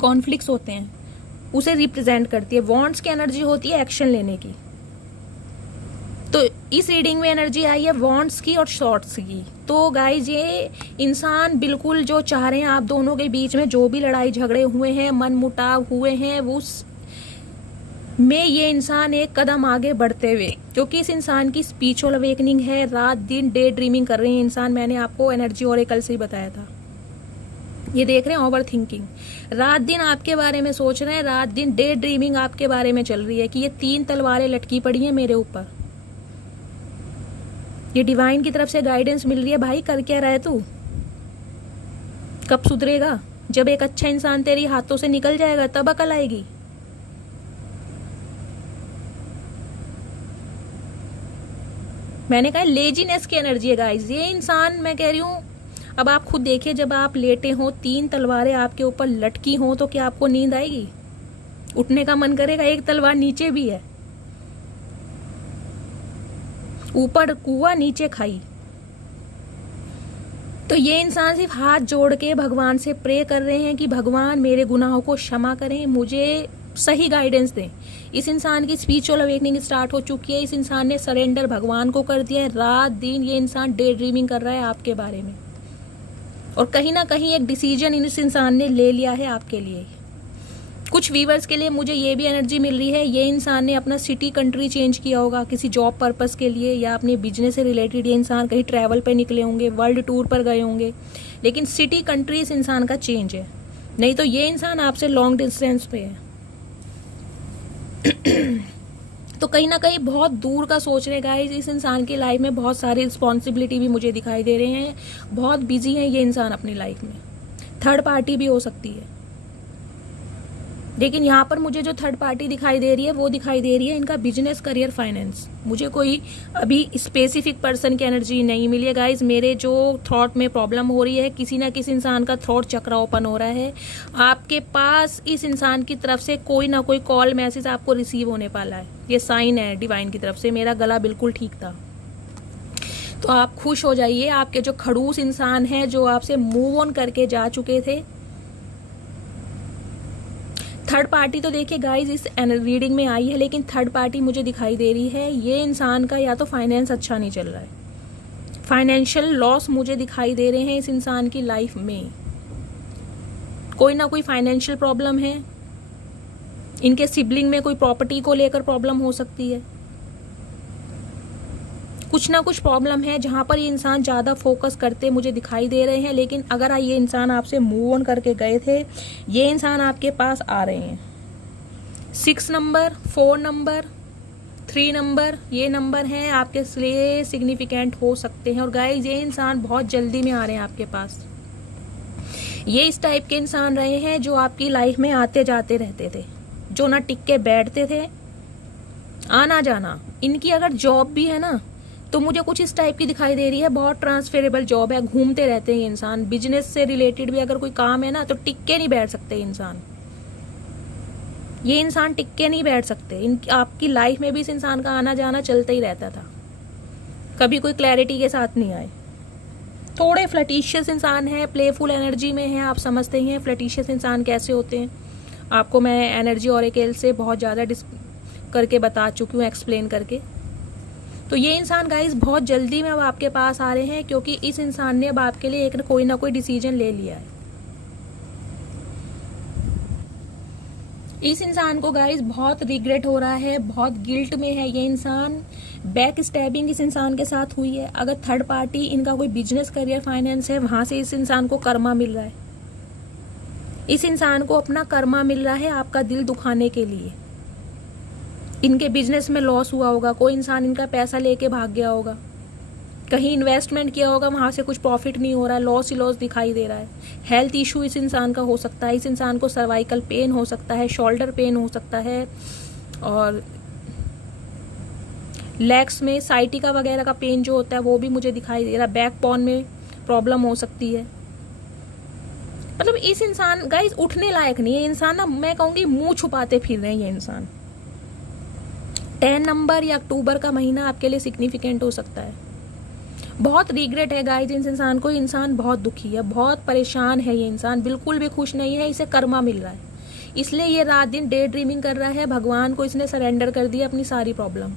कॉन्फ्लिक्ट्स होते हैं उसे रिप्रेजेंट करती है। वॉन्ड्स की एनर्जी होती है एक्शन लेने की। तो इस रीडिंग में एनर्जी आई है वॉन्ड्स की और शॉर्ट्स की। तो गाइज ये इंसान बिल्कुल जो चाह रहे हैं, आप दोनों के बीच में जो भी लड़ाई झगड़े हुए हैं, मन मुटाव हुए हैं, उस में ये इंसान एक कदम आगे बढ़ते हुए, क्योंकि इस इंसान की स्पिरिचुअल अवेकनिंग है। रात दिन डे ड्रीमिंग कर रहे हैं इंसान। मैंने आपको एनर्जी ओरेकल से ही बताया था। ये देख रहे हैं ओवर थिंकिंग, रात दिन आपके बारे में सोच रहे हैं, रात दिन डे ड्रीमिंग आपके बारे में चल रही है कि ये 3 तलवारें लटकी पड़ी हैं मेरे ऊपर। ये डिवाइन की तरफ से गाइडेंस मिल रही है, भाई कर क्या रहा है तू, कब सुधरेगा? जब एक अच्छा इंसान तेरी हाथों से निकल जाएगा तब अकल आएगी। मैंने कहा लेजीनेस की एनर्जी है गाइस ये इंसान, मैं कह रही हूं। अब आप खुद देखिए, जब आप लेटे हो 3 तलवारें आपके ऊपर लटकी हो तो क्या आपको नींद आएगी? उठने का मन करेगा? एक तलवार नीचे भी है, ऊपर कुआ नीचे खाई। तो ये इंसान सिर्फ हाथ जोड़ के भगवान से प्रे कर रहे हैं कि भगवान मेरे गुनाहों को क्षमा करें, मुझे सही गाइडेंस दें। इस इंसान की स्पिरिचुअल अवेकनिंग स्टार्ट हो चुकी है। इस इंसान ने सरेंडर भगवान को कर दिया है। रात दिन ये इंसान डे ड्रीमिंग कर रहा है आपके बारे में, और कहीं ना कहीं एक डिसीजन इस इंसान ने ले लिया है आपके लिए। कुछ व्यूअर्स के लिए मुझे ये भी एनर्जी मिल रही है, ये इंसान ने अपना सिटी कंट्री चेंज किया होगा किसी जॉब पर्पस के लिए, या अपने बिजनेस से रिलेटेड ये इंसान कहीं ट्रैवल पे निकले होंगे, वर्ल्ड टूर पर गए होंगे, लेकिन सिटी कंट्री इस इंसान का चेंज है। नहीं तो ये इंसान आपसे लॉन्ग डिस्टेंस पे है। तो कहीं ना कहीं बहुत दूर का सोच रहे गाइस। इस इंसान की लाइफ में बहुत सारी रिस्पॉन्सिबिलिटी भी मुझे दिखाई दे रहे हैं, बहुत बिजी है ये इंसान अपनी लाइफ में। थर्ड पार्टी भी हो सकती है, लेकिन यहाँ पर मुझे जो थर्ड पार्टी दिखाई दे रही है वो दिखाई दे रही है इनका बिजनेस, करियर, फाइनेंस। मुझे कोई अभी स्पेसिफिक पर्सन की एनर्जी नहीं मिली है गाइज। मेरे जो थॉट में प्रॉब्लम हो रही है, किसी ना किसी इंसान का थॉट चक्र ओपन हो रहा है। आपके पास इस इंसान की तरफ से कोई ना कोई कॉल मैसेज आपको रिसीव होने वाला है। ये साइन है डिवाइन की तरफ से। मेरा गला बिल्कुल ठीक था, तो आप खुश हो जाइए। आपके जो खड़ूस इंसान है जो आपसे मूव ऑन करके जा चुके थे। थर्ड पार्टी तो देखिए गाइज इस रीडिंग में आई है, लेकिन थर्ड पार्टी मुझे दिखाई दे रही है ये इंसान का या तो फाइनेंस अच्छा नहीं चल रहा है, फाइनेंशियल लॉस मुझे दिखाई दे रहे हैं इस इंसान की लाइफ में। कोई ना कोई फाइनेंशियल प्रॉब्लम है, इनके सिबलिंग में कोई प्रॉपर्टी को लेकर प्रॉब्लम हो सकती है। कुछ ना कुछ प्रॉब्लम है जहां पर ये इंसान ज्यादा फोकस करते मुझे दिखाई दे रहे हैं। लेकिन अगर ये इंसान आपसे मूव ऑन करके गए थे, ये इंसान आपके पास आ रहे हैं। 6 नंबर, 4 नंबर, 3 नंबर, ये नंबर हैं आपके लिए सिग्निफिकेंट हो सकते हैं। और गाइस ये इंसान बहुत जल्दी में आ रहे हैं आपके पास। ये इस टाइप के इंसान रहे हैं जो आपकी लाइफ में आते जाते रहते थे, जो ना टिक के बैठते थे, आना जाना। इनकी अगर जॉब भी है ना तो मुझे कुछ इस टाइप की दिखाई दे रही है, बहुत ट्रांसफरेबल जॉब है, घूमते रहते हैं इंसान। बिजनेस से रिलेटेड भी अगर कोई काम है ना तो टिक के नहीं बैठ सकते इंसान। ये इंसान टिक के नहीं बैठ सकते। आपकी लाइफ में भी इस इंसान का आना जाना चलता ही रहता था, कभी कोई क्लैरिटी के साथ नहीं आए। थोड़े फ्लटिशियस इंसान है, प्लेफुल एनर्जी में है। आप समझते ही हैं फ्लटिशियस इंसान कैसे होते हैं। आपको मैं एनर्जी ऑरेकल से बहुत ज़्यादा करके बता चुकी हूँ, एक्सप्लेन करके। तो ये इंसान गाइस बहुत जल्दी में अब आपके पास आ रहे हैं, क्योंकि इस इंसान ने अब आपके लिए एक कोई ना कोई डिसीजन ले लिया है। इस इंसान को गाइस बहुत रिग्रेट हो रहा है, बहुत गिल्ट में है ये इंसान। बैक स्टैबिंग इस इंसान के साथ हुई है। अगर थर्ड पार्टी इनका कोई बिजनेस, करियर, फाइनेंस है, वहां से इस इंसान को कर्मा मिल रहा है। इस इंसान को अपना कर्मा मिल रहा है आपका दिल दुखाने के लिए। इनके बिजनेस में लॉस हुआ होगा, कोई इंसान इनका पैसा लेके भाग गया होगा, कहीं इन्वेस्टमेंट किया होगा, वहां से कुछ प्रॉफिट नहीं हो रहा है, लॉस ही लॉस दिखाई दे रहा है। हेल्थ इशू इस इंसान का हो सकता है। इस इंसान को सर्वाइकल पेन हो सकता है, शोल्डर पेन हो सकता है, और लेग्स में साइटिका वगैरह का पेन जो होता है वो भी मुझे दिखाई दे रहा है। बैक बोन में प्रॉब्लम हो सकती है। मतलब इस इंसान गाइस उठने लायक नहीं है। इंसान ना, मैं कहूंगी मुंह छुपाते फिर रहे हैं ये इंसान। 10 नंबर या अक्टूबर का महीना आपके लिए सिग्निफिकेंट हो सकता है। बहुत रिग्रेट है गाइस इस इंसान को। इंसान बहुत दुखी है, बहुत परेशान है ये इंसान, बिल्कुल भी खुश नहीं है। इसे कर्मा मिल रहा है, इसलिए ये रात दिन डे ड्रीमिंग कर रहा है। भगवान को इसने सरेंडर कर दिया अपनी सारी प्रॉब्लम।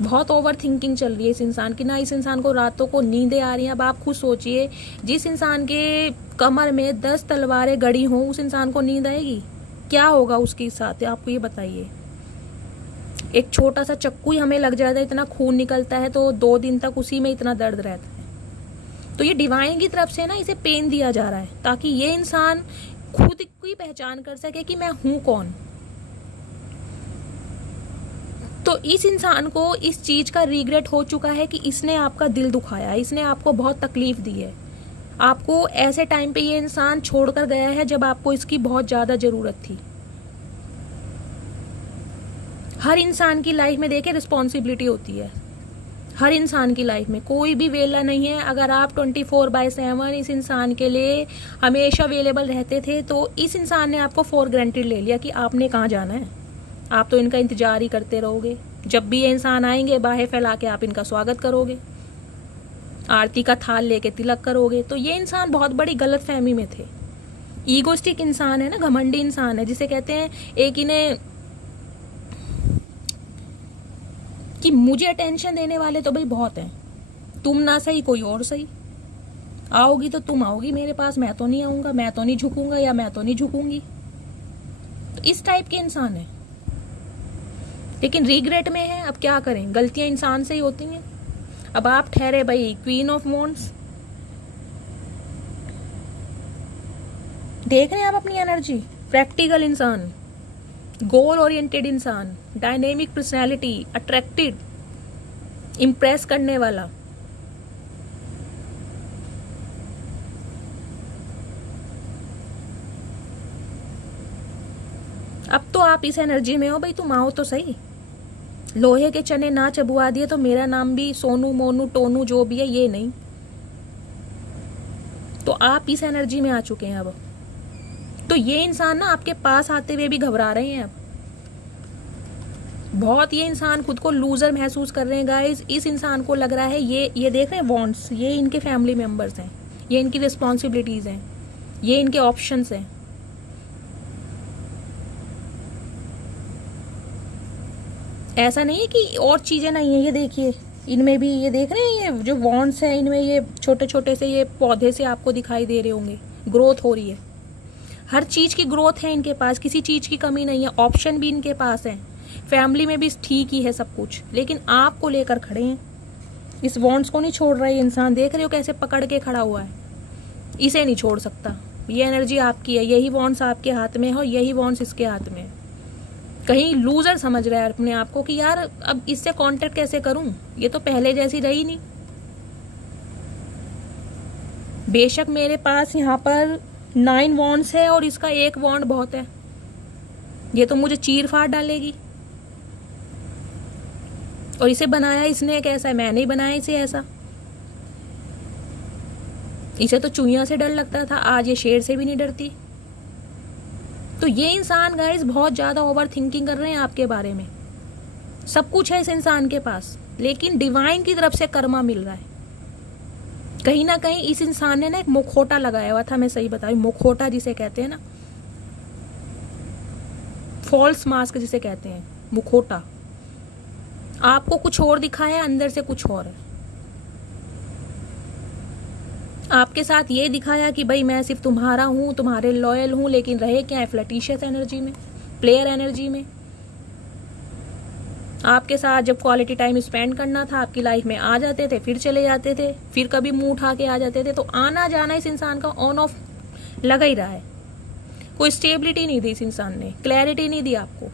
बहुत ओवर थिंकिंग चल रही है इस इंसान की ना। इस इंसान को रातों को नींदें आ रही हैं। अब आप खुद सोचिए, जिस इंसान के कमर में 10 तलवारें गड़ी हों, उस इंसान को नींद आएगी? क्या होगा उसके साथ, आपको ये बताइए। एक छोटा सा चक्कू ही हमें लग जाता है, इतना खून निकलता है, तो 2 दिन तक उसी में इतना दर्द रहता है। तो ये डिवाइन की तरफ से ना इसे पेन दिया जा रहा है, ताकि ये इंसान खुद की पहचान कर सके कि मैं हूं कौन। तो इस इंसान को इस चीज का रिग्रेट हो चुका है कि इसने आपका दिल दुखाया, इसने आपको बहुत तकलीफ दी है। आपको ऐसे टाइम पे ये इंसान छोड़कर गया है जब आपको इसकी बहुत ज्यादा जरूरत थी। हर इंसान की लाइफ में देखिए रिस्पॉन्सिबिलिटी होती है, हर इंसान की लाइफ में कोई भी वेला नहीं है। अगर आप 24/7 इस इंसान के लिए हमेशा अवेलेबल रहते थे तो इस इंसान ने आपको फॉर ग्रांटेड ले लिया कि आपने कहाँ जाना है, आप तो इनका इंतजार ही करते रहोगे। जब भी ये इंसान आएंगे बाहें फैला के आप इनका स्वागत करोगे, आरती का थाल लेके तिलक करोगे। तो ये इंसान बहुत बड़ी गलत फहमी में थे। ईगोस्टिक इंसान है ना, घमंडी इंसान है, जिसे कहते हैं एक इन्हें कि मुझे अटेंशन देने वाले तो भाई बहुत हैं, तुम ना सही कोई और सही, आओगी तो तुम आओगी मेरे पास, मैं तो नहीं आऊंगा, मैं तो नहीं झुकूंगा या मैं तो नहीं झुकूंगी। तो इस टाइप के इंसान है, लेकिन रिग्रेट में है। अब क्या करें, गलतियां इंसान से ही होती हैं। अब आप ठहरे भाई क्वीन ऑफ वॉन्ड्स, देख रहे हैं आप अपनी एनर्जी। प्रैक्टिकल इंसान, गोल ओरिएंटेड इंसान, डायनेमिक पर्सनैलिटी, अट्रैक्टेड, इंप्रेस करने वाला। अब तो आप इस एनर्जी में हो भाई, तुम आओ तो सही। लोहे के चने ना चबुआ दिए तो मेरा नाम भी सोनू मोनू टोनू जो भी है ये नहीं। तो आप इस एनर्जी में आ चुके हैं अब। तो ये इंसान ना आपके पास आते हुए भी घबरा रहे हैं अब बहुत। ये इंसान खुद को लूजर महसूस कर रहे हैं गाइस। इस इंसान को लग रहा है ये देख रहे हैं वॉन्ट्स, ये इनके फैमिली मेंबर्स हैं, ये इनकी रिस्पॉन्सिबिलिटीज हैं, ये इनके ऑप्शंस हैं। ऐसा नहीं है कि और चीजें नहीं है, ये देखिए इनमें भी, ये देख रहे हैं ये जो वॉन्ट्स है इनमें ये छोटे छोटे से ये पौधे से आपको दिखाई दे रहे होंगे, ग्रोथ हो रही है। हर चीज की ग्रोथ है इनके पास, किसी चीज की कमी नहीं है, ऑप्शन भी इनके पास है, फैमिली में भी ठीक ही है सब कुछ। लेकिन आपको लेकर खड़े हैं, इस वॉन्ट्स को नहीं छोड़ रहा है इंसान। देख रहे हो कैसे पकड़ के खड़ा हुआ है, इसे नहीं छोड़ सकता। ये एनर्जी आपकी है, यही वॉन्ट्स आपके हाथ में है और यही वॉन्ट्स इसके हाथ में है। कहीं लूजर समझ रहा है अपने आप को कि यार अब इससे कांटेक्ट कैसे करूं, ये तो पहले जैसी रही नहीं। बेशक मेरे पास यहाँ पर 9 वॉन्ड्स है और इसका 1 वॉन्ड बहुत है, ये तो मुझे चीर फाड़ डालेगी। और इसे बनाया इसने कैसा है, मैंने ही बनाया इसे ऐसा। इसे तो चुईया से डर लगता था, आज ये शेर से भी नहीं डरती। तो ये इंसान गाइस बहुत ज्यादा ओवर थिंकिंग कर रहे हैं आपके बारे में। सब कुछ है इस इंसान के पास, लेकिन डिवाइन की तरफ से कर्मा मिल रहा है। कहीं ना कहीं इस इंसान ने ना एक मुखौटा लगाया हुआ था, मैं सही बताऊं, मुखौटा जिसे कहते हैं ना, फॉल्स मास्क जिसे कहते हैं, मुखौटा। आपको कुछ और दिखाया, अंदर से कुछ और है। आपके साथ ये दिखाया कि भाई मैं सिर्फ तुम्हारा हूं, तुम्हारे लॉयल हूं, लेकिन रहे क्या है फ्लर्टिशियस एनर्जी में, प्लेयर एनर्जी में। आपके साथ जब क्वालिटी टाइम स्पेंड करना था आपकी लाइफ में आ जाते थे, फिर चले जाते थे, फिर कभी मुंह उठा के आ जाते थे। तो आना जाना इस इंसान का ऑन ऑफ लगा ही रहा है। कोई स्टेबिलिटी नहीं दी इस इंसान ने, क्लैरिटी नहीं दी आपको।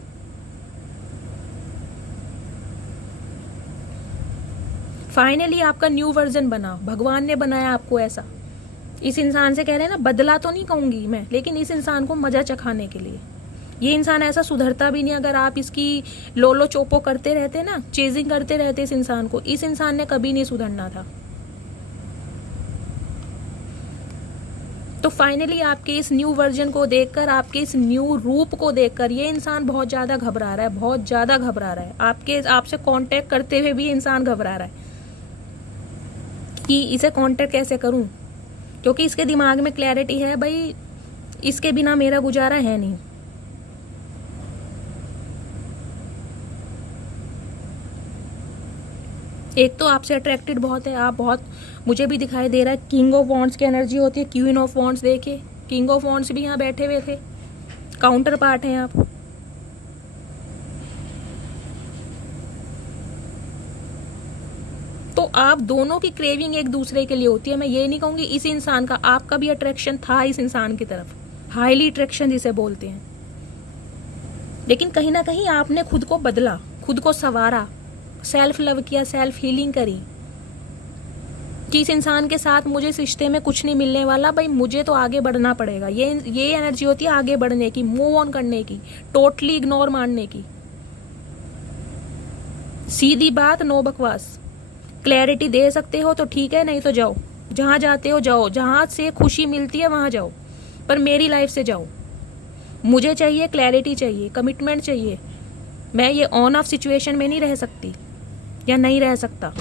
फाइनली आपका न्यू वर्जन बना, भगवान ने बनाया आपको ऐसा। इस इंसान से कह रहे हैं ना, बदला तो नहीं कहूंगी मैं, लेकिन इस इंसान को मजा चखाने के लिए। ये इंसान ऐसा सुधरता भी नहीं अगर आप इसकी लोलो चोपो करते रहते ना, चेजिंग करते रहते इस इंसान को। इस इंसान ने कभी नहीं सुधरना था। तो फाइनली आपके इस न्यू वर्जन को देखकर, आपके इस न्यू रूप को देखकर ये इंसान बहुत ज्यादा घबरा रहा है, बहुत ज्यादा घबरा रहा है। आपसे कांटेक्ट करते हुए भी इंसान घबरा रहा है कि इसे कांटेक्ट कैसे करूं, क्योंकि इसके दिमाग में क्लैरिटी है भाई इसके बिना मेरा गुजारा है नहीं। एक तो आपसे अट्रैक्टेड बहुत है, आप बहुत, मुझे भी दिखाई दे रहा है किंग ऑफ वॉन्ड्स की एनर्जी होती है, क्वीन ऑफ वॉन्ड्स। देखिए किंग ऑफ वॉन्ड्स भी यहाँ बैठे हुए थे, काउंटर पार्ट हैं आप। तो आप दोनों की क्रेविंग एक दूसरे के लिए होती है। मैं ये नहीं कहूंगी इस इंसान का, आपका भी अट्रैक्शन था इस इंसान की तरफ, हाईली अट्रैक्शन जिसे बोलते हैं। लेकिन कहीं ना कहीं आपने खुद को बदला, खुद को संवारा, सेल्फ लव किया, सेल्फ हीलिंग करी कि इस इंसान के साथ मुझे इस रिश्ते में कुछ नहीं मिलने वाला, भाई मुझे तो आगे बढ़ना पड़ेगा। ये एनर्जी होती है आगे बढ़ने की, मूव ऑन करने की, टोटली इग्नोर मारने की। सीधी बात, नो बकवास। क्लैरिटी दे सकते हो तो ठीक है, नहीं तो जाओ, जहां जाते हो जाओ, जहां से खुशी मिलती है वहां जाओ, पर मेरी लाइफ से जाओ। मुझे चाहिए क्लैरिटी, चाहिए कमिटमेंट, चाहिए। मैं ये ऑन ऑफ सिचुएशन में नहीं रह सकती या नहीं रह सकता।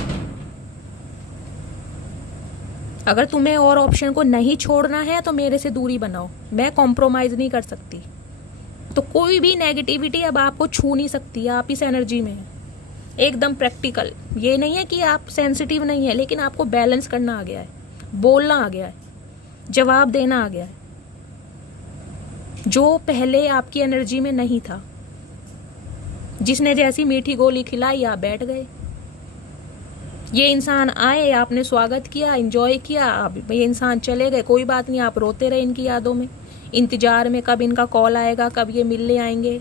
अगर तुम्हें और ऑप्शन को नहीं छोड़ना है तो मेरे से दूरी बनाओ, मैं कॉम्प्रोमाइज नहीं कर सकती। तो कोई भी नेगेटिविटी अब आपको छू नहीं सकती, आप इस एनर्जी में एकदम प्रैक्टिकल। ये नहीं है कि आप सेंसिटिव नहीं है, लेकिन आपको बैलेंस करना आ गया है, बोलना आ गया है, जवाब देना आ गया है, जो पहले आपकी एनर्जी में नहीं था। जिसने जैसी मीठी गोली खिलाई आप बैठ गए। ये इंसान आए, आपने स्वागत किया, एंजॉय किया, आप ये इंसान चले गए, कोई बात नहीं, आप रोते रहे इनकी यादों में, इंतजार में कब इनका कॉल आएगा, कब ये मिलने आएंगे।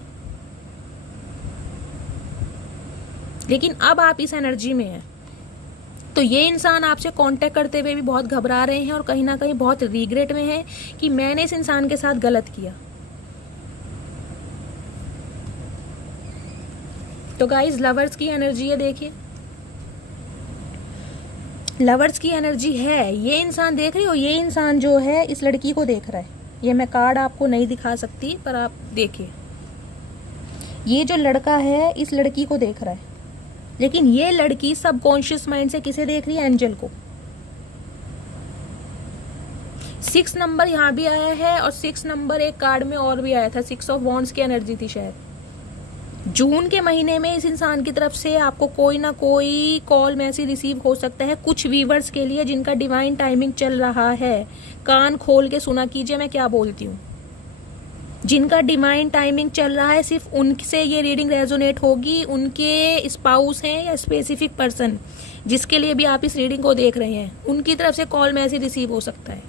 लेकिन अब आप इस एनर्जी में हैं, तो ये इंसान आपसे कांटेक्ट करते हुए भी बहुत घबरा रहे हैं और कहीं ना कहीं बहुत रिग्रेट में है कि मैंने इस इंसान के साथ गलत किया। तो गाइस, लवर्स की एनर्जी है, देखिए लवर्स की एनर्जी है। ये इंसान देख रही हो, ये इंसान जो है इस लड़की को देख रहा है। ये मैं कार्ड आपको नहीं दिखा सकती, पर आप देखिए, ये जो लड़का है इस लड़की को देख रहा है, लेकिन ये लड़की सबकॉन्शियस माइंड से किसे देख रही है? एंजल को। 6 नंबर यहाँ भी आया है और 6 नंबर एक कार्ड में और भी आया था, 6 ऑफ वॉन्ड्स की एनर्जी थी शायद। जून के महीने में इस इंसान की तरफ से आपको कोई ना कोई कॉल मैसेज रिसीव हो सकता है, कुछ व्यूवर्स के लिए जिनका डिवाइन टाइमिंग चल रहा है। कान खोल के सुना कीजिए मैं क्या बोलती हूँ। जिनका डिवाइन टाइमिंग चल रहा है, सिर्फ उनसे ये रीडिंग रेजोनेट होगी। उनके स्पाउस हैं या स्पेसिफिक पर्सन जिसके लिए भी आप इस रीडिंग को देख रहे हैं, उनकी तरफ से कॉल मैसेज रिसीव हो सकता है।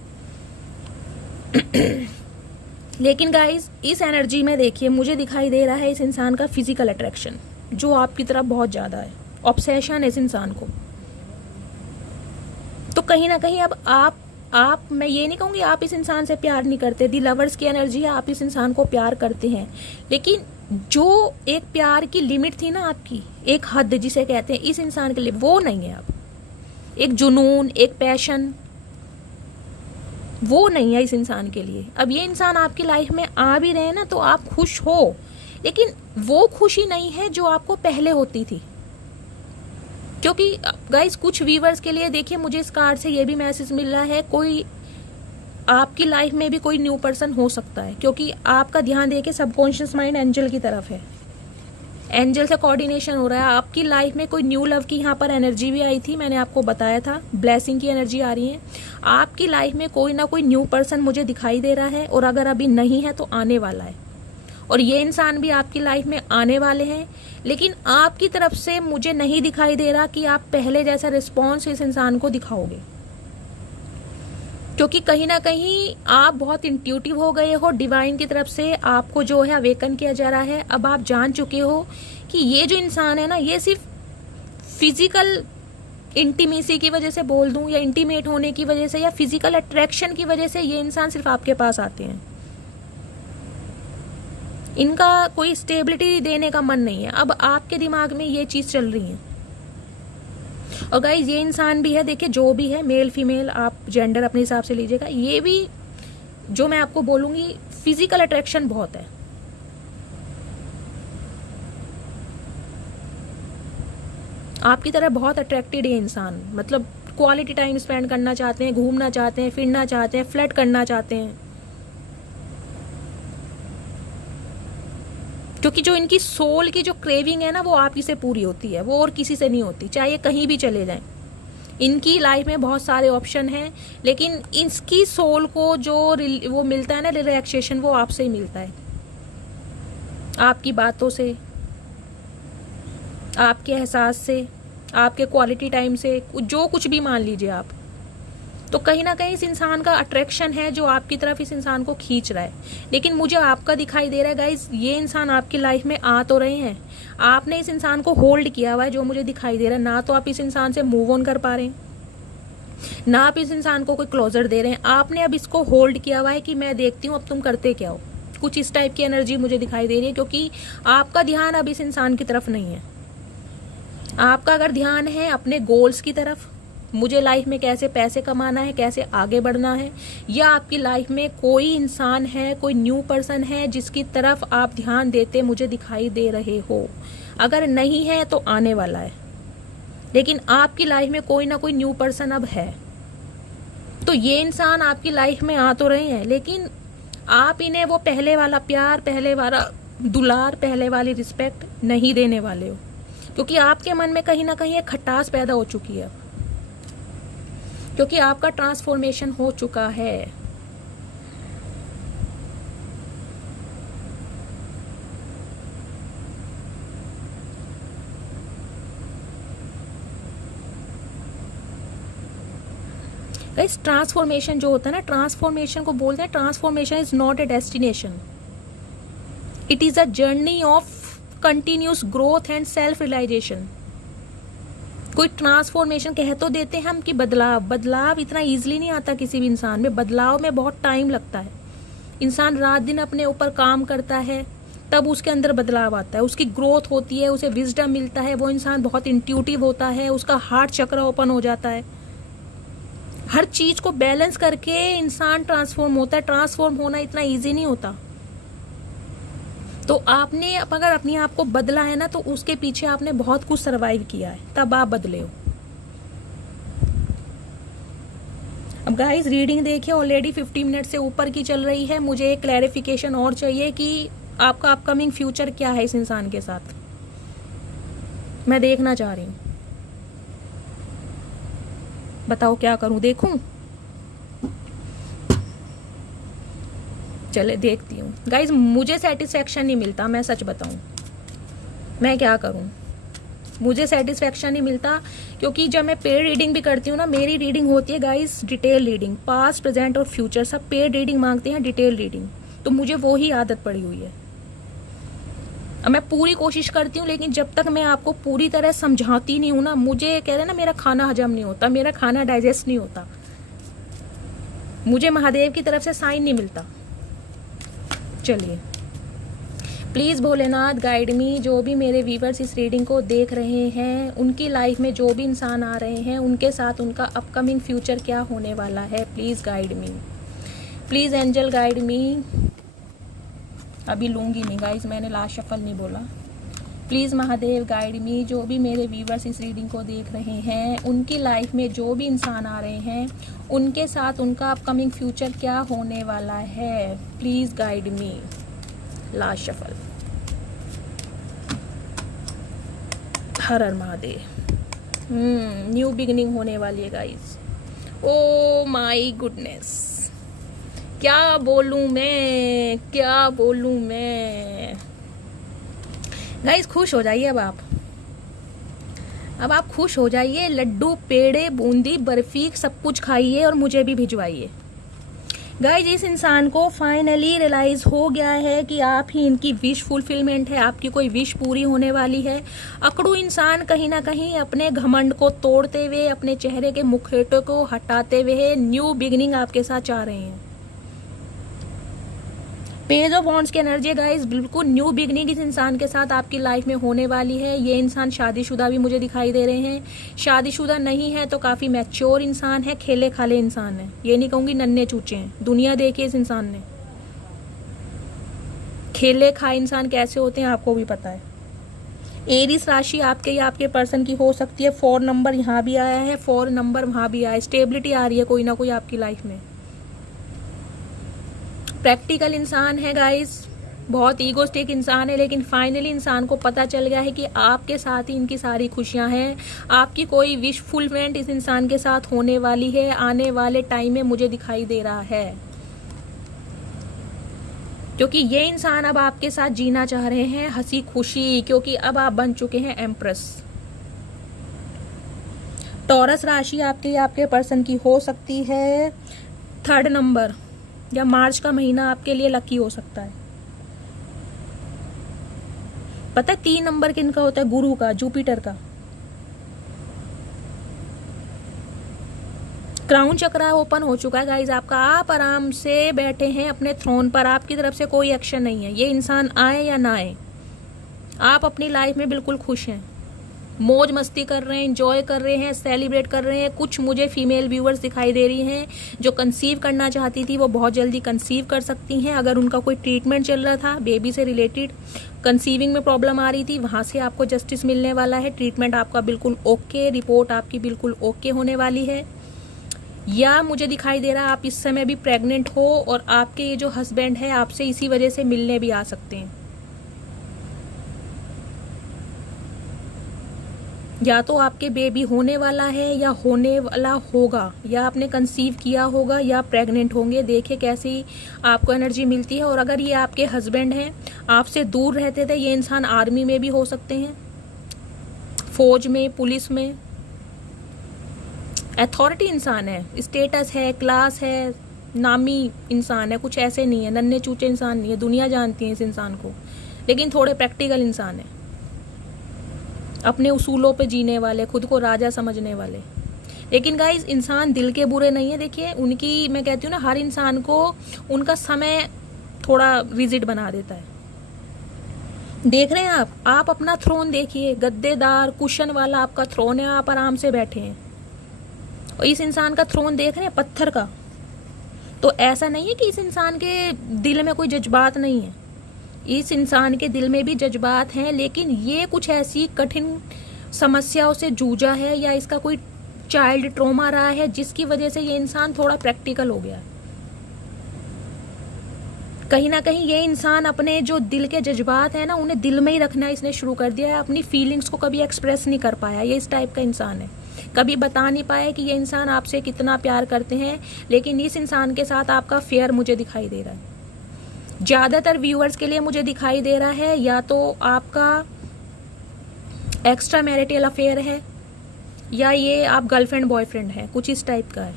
लेकिन गाइज, इस एनर्जी में देखिए, मुझे दिखाई दे रहा है इस इंसान का फिजिकल अट्रैक्शन जो आपकी तरफ बहुत ज्यादा है, ऑब्सेशन है इस इंसान को। तो कहीं ना कहीं अब आप मैं ये नहीं कहूंगी आप इस इंसान से प्यार नहीं करते, दी लवर्स की एनर्जी है, आप इस इंसान को प्यार करते हैं, लेकिन जो एक प्यार की लिमिट थी ना आपकी, एक हद जिसे कहते हैं, इस इंसान के लिए वो नहीं है अब। एक जुनून, एक पैशन, वो नहीं है इस इंसान के लिए। अब ये इंसान आपकी लाइफ में आ भी रहे हैं ना, तो आप खुश हो, लेकिन वो खुशी नहीं है जो आपको पहले होती थी। क्योंकि गाइस, कुछ व्यूवर्स के लिए देखिए, मुझे इस कार्ड से ये भी मैसेज मिल रहा है, कोई आपकी लाइफ में भी कोई न्यू पर्सन हो सकता है, क्योंकि आपका ध्यान देखिए सबकॉन्शियस माइंड एंजल की तरफ है, एंजल से कोऑर्डिनेशन हो रहा है। आपकी लाइफ में कोई न्यू लव की यहाँ पर एनर्जी भी आई थी, मैंने आपको बताया था, ब्लेसिंग की एनर्जी आ रही है। आपकी लाइफ में कोई ना कोई न्यू पर्सन मुझे दिखाई दे रहा है, और अगर अभी नहीं है तो आने वाला है, और ये इंसान भी आपकी लाइफ में आने वाले हैं। लेकिन आपकी तरफ से मुझे नहीं दिखाई दे रहा कि आप पहले जैसा रिस्पॉन्स इस इंसान को दिखाओगे, क्योंकि कहीं ना कहीं आप बहुत इंट्यूटिव हो गए हो। डिवाइन की तरफ से आपको जो है अवेकन किया जा रहा है। अब आप जान चुके हो कि ये जो इंसान है ना, ये सिर्फ फिजिकल इंटीमेसी की वजह से बोल दूं, या इंटीमेट होने की वजह से, या फिजिकल अट्रैक्शन की वजह से ये इंसान सिर्फ आपके पास आते हैं। इनका कोई स्टेबिलिटी देने का मन नहीं है। अब आपके दिमाग में ये चीज चल रही है। और गाइज, ये इंसान भी है, देखिए जो भी है, मेल फीमेल आप जेंडर अपने हिसाब से लीजिएगा, ये भी जो मैं आपको बोलूंगी, फिजिकल अट्रैक्शन बहुत है। आपकी तरह बहुत अट्रैक्टेड है इंसान, मतलब क्वालिटी टाइम स्पेंड करना चाहते हैं, घूमना चाहते हैं, फिरना चाहते हैं, फ्लर्ट करना चाहते हैं, क्योंकि जो इनकी सोल की जो क्रेविंग है ना, वो आप ही से पूरी होती है, वो और किसी से नहीं होती, चाहे कहीं भी चले जाएं। इनकी लाइफ में बहुत सारे ऑप्शन हैं, लेकिन इसकी सोल को जो वो मिलता है ना रिलैक्सेशन, वो आपसे ही मिलता है, आपकी बातों से, आपके एहसास से, आपके क्वालिटी टाइम से, जो कुछ भी मान लीजिए आप। तो कहीं ना कहीं इस इंसान का अट्रैक्शन है जो आपकी तरफ इस इंसान को खींच रहा है। लेकिन मुझे आपका दिखाई दे रहा है गाइस, ये इंसान आपकी लाइफ में आ तो रहे हैं, आपने इस इंसान को होल्ड किया हुआ है जो मुझे दिखाई दे रहा है। ना तो आप इस इंसान से मूव ऑन कर पा रहे हैं, ना आप इस इंसान को कोई क्लोजर दे रहे हैं, आपने अब इसको होल्ड किया हुआ है कि मैं देखती हूँ अब तुम करते क्या हो। कुछ इस टाइप की एनर्जी मुझे दिखाई दे रही है, क्योंकि आपका ध्यान अब इस इंसान की तरफ नहीं है। आपका अगर ध्यान है अपने गोल्स की तरफ, मुझे लाइफ में कैसे पैसे कमाना है, कैसे आगे बढ़ना है, या आपकी लाइफ में कोई इंसान है, कोई न्यू पर्सन है जिसकी तरफ आप ध्यान देते मुझे दिखाई दे रहे हो। अगर नहीं है तो आने वाला है, लेकिन आपकी लाइफ में कोई ना कोई न्यू पर्सन अब है। तो ये इंसान आपकी लाइफ में आ तो रहे हैं, लेकिन आप इन्हें वो पहले वाला प्यार, पहले वाला दुलार, पहले वाली रिस्पेक्ट नहीं देने वाले हो, क्योंकि आपके मन में कहीं ना कहीं एक खटास पैदा हो चुकी है, क्योंकि आपका ट्रांसफॉर्मेशन हो चुका है। इस ट्रांसफॉर्मेशन जो होता है ना, ट्रांसफॉर्मेशन को बोलते हैं, transformation is not a destination, it is a journey of continuous growth and self realisation. कोई ट्रांसफॉर्मेशन कह तो देते हैं हम कि बदलाव इतना इजीली नहीं आता किसी भी इंसान में, बदलाव में बहुत टाइम लगता है। इंसान रात दिन अपने ऊपर काम करता है, तब उसके अंदर बदलाव आता है, उसकी ग्रोथ होती है, उसे विजडम मिलता है, वो इंसान बहुत इंट्यूटिव होता है, उसका हार्ट चक्र ओपन हो जाता है। हर चीज को बैलेंस करके इंसान ट्रांसफॉर्म होता है। ट्रांसफॉर्म होना इतना इजी नहीं होता। तो आपने अगर अपने आप को बदला है ना, तो उसके पीछे आपने बहुत कुछ सरवाइव किया है, तब आप बदले हो। अब गाइस रीडिंग देखिए, ऑलरेडी 50 मिनट से ऊपर की चल रही है। मुझे एक क्लैरिफिकेशन और चाहिए कि आपका अपकमिंग फ्यूचर क्या है इस इंसान के साथ, मैं देखना चाह रही हूँ। बताओ क्या करूं, देखूं? चले देखती हूँ। गाइज मुझे सेटिस्फेक्शन नहीं मिलता, मैं सच बताऊं, मैं क्या करूं, मुझे सेटिस्फेक्शन नहीं मिलता। क्योंकि जब मैं पेड रीडिंग भी करती हूँ ना, मेरी रीडिंग होती है guys detail reading, past present और फ्यूचर सब पेड रीडिंग मांगते हैं, डिटेल रीडिंग। तो मुझे वो ही आदत पड़ी हुई है। अब मैं पूरी कोशिश करती हूँ, लेकिन जब तक मैं आपको पूरी तरह समझाती नहीं हूँ ना, मुझे कह रहे ना मेरा खाना हजम नहीं होता, मेरा खाना डाइजेस्ट नहीं होता, मुझे महादेव की तरफ से साइन नहीं मिलता। चलिए प्लीज भोलेनाथ गाइड मी, जो भी मेरे व्यूवर्स इस रीडिंग को देख रहे हैं, उनकी लाइफ में जो भी इंसान आ रहे हैं, उनके साथ उनका अपकमिंग फ्यूचर क्या होने वाला है, please guide me, please angel guide me. अभी लूंगी नहीं गाइज, मैंने लास्ट शफल नहीं बोला। प्लीज महादेव गाइड मी, जो भी मेरे व्यूवर्स इस रीडिंग को देख रहे हैं, उनकी लाइफ में जो भी इंसान आ रहे हैं, उनके साथ उनका अपकमिंग फ्यूचर क्या होने वाला है, please guide me. Last shuffle. Her her Mahadev. New beginning होने वाली है गाइज। ओ माई गुडनेस, क्या बोलूं मैं, क्या बोलूं मैं। गाइस खुश हो जाइए, अब आप खुश हो जाइए। लड्डू, पेड़े, बूंदी, बर्फी सब कुछ खाइए और मुझे भी भिजवाइए। गाइस इस इंसान को फाइनली रियलाइज हो गया है कि आप ही इनकी विश फुलफिलमेंट है, आपकी कोई विश पूरी होने वाली है। अकड़ू इंसान कहीं ना कहीं अपने घमंड को तोड़ते हुए, अपने चेहरे के मुखौटे को हटाते हुए न्यू बिगिनिंग आपके साथ चाह रहे हैं। पेज ऑफ वॉन्ड्स की एनर्जी गाइस, बिल्कुल न्यू बिगनिंग इस इंसान के साथ आपकी लाइफ में होने वाली है। ये इंसान शादीशुदा भी मुझे दिखाई दे रहे हैं। शादीशुदा नहीं है तो काफी मैच्योर इंसान है, खेले खाले इंसान है, ये नहीं कहूंगी नन्हे चूचे हैं। दुनिया देखी इस इंसान ने, खेले खाए इंसान कैसे होते हैं आपको भी पता है। एरीज राशि आपके या आपके पर्सन की हो सकती है। 4 नंबर यहाँ भी आया है, 4 नंबर वहां भी आया है। स्टेबिलिटी आ रही है कोई ना कोई आपकी लाइफ में। प्रैक्टिकल इंसान है गाइस, बहुत ईगोस्टिक इंसान है, लेकिन फाइनली इंसान को पता चल गया है कि आपके साथ ही इनकी सारी खुशियां हैं। आपकी कोई विश फुलफिलमेंट इस इंसान के साथ होने वाली है, आने वाले टाइम में मुझे दिखाई दे रहा है। क्योंकि ये इंसान अब आपके साथ जीना चाह रहे हैं हंसी खुशी, क्योंकि अब आप बन चुके हैं एम्प्रेस। टॉरस राशि आपके या आपके पर्सन की हो सकती है 3rd नंबर, या मार्च का महीना आपके लिए लकी हो सकता है। पता है 3 नंबर किनका होता है? गुरु का, जुपिटर का। क्राउन चक्र ओपन हो चुका है गाइज आपका। आप आराम से बैठे हैं अपने थ्रोन पर, आपकी तरफ से कोई एक्शन नहीं है। ये इंसान आए या ना आए, आप अपनी लाइफ में बिल्कुल खुश हैं, मौज मस्ती कर रहे हैं, एंजॉय कर रहे हैं, सेलिब्रेट कर रहे हैं। कुछ मुझे फीमेल व्यूअर्स दिखाई दे रही हैं जो कंसीव करना चाहती थी, वो बहुत जल्दी कंसीव कर सकती हैं। अगर उनका कोई ट्रीटमेंट चल रहा था बेबी से रिलेटेड, कंसीविंग में प्रॉब्लम आ रही थी, वहां से आपको जस्टिस मिलने वाला है। ट्रीटमेंट आपका बिल्कुल ओके, रिपोर्ट आपकी बिल्कुल ओके होने वाली है। या मुझे दिखाई दे रहा है आप इस समय भी प्रेग्नेंट हो और आपके ये जो हस्बैंड है आपसे इसी वजह से मिलने भी आ सकते हैं। या तो आपके बेबी होने वाला है या होने वाला होगा, या आपने कंसीव किया होगा या प्रेग्नेंट होंगे। देखिए कैसी आपको एनर्जी मिलती है। और अगर ये आपके हस्बैंड हैं, आपसे दूर रहते थे, ये इंसान आर्मी में भी हो सकते हैं, फौज में, पुलिस में, अथॉरिटी इंसान है, स्टेटस है, क्लास है, नामी इंसान है, कुछ ऐसे नहीं है, नन्हे चूचे इंसान नहीं है। दुनिया जानती है इस इंसान को, लेकिन थोड़े प्रैक्टिकल इंसान है, अपने उसूलों पे जीने वाले, खुद को राजा समझने वाले। लेकिन गाइस इंसान दिल के बुरे नहीं है। देखिए उनकी, मैं कहती हूँ ना, हर इंसान को उनका समय थोड़ा रिजिड बना देता है। देख रहे हैं आप अपना थ्रोन देखिए, गद्देदार कुशन वाला आपका थ्रोन है, आप आराम से बैठे हैं। और इस इंसान का थ्रोन देख रहे हैं, पत्थर का। तो ऐसा नहीं है कि इस इंसान के दिल में कोई जज्बात नहीं है, इस इंसान के दिल में भी जज्बात हैं, लेकिन ये कुछ ऐसी कठिन समस्याओं से जूझा है या इसका कोई चाइल्ड ट्रॉमा रहा है जिसकी वजह से ये इंसान थोड़ा प्रैक्टिकल हो गया। कहीं ना कहीं ये इंसान अपने जो दिल के जज्बात है ना, उन्हें दिल में ही रखना इसने शुरू कर दिया है। अपनी फीलिंग्स को कभी एक्सप्रेस नहीं कर पाया। ये इस टाइप का इंसान है, कभी बता नहीं पाया कि ये इंसान आपसे कितना प्यार करते हैं। लेकिन इस इंसान के साथ आपका फेयर मुझे दिखाई दे रहा है। ज्यादातर व्यूअर्स के लिए मुझे दिखाई दे रहा है या तो आपका एक्स्ट्रा मैरिटल अफेयर है या ये आप गर्लफ्रेंड बॉयफ्रेंड है, कुछ इस टाइप का है।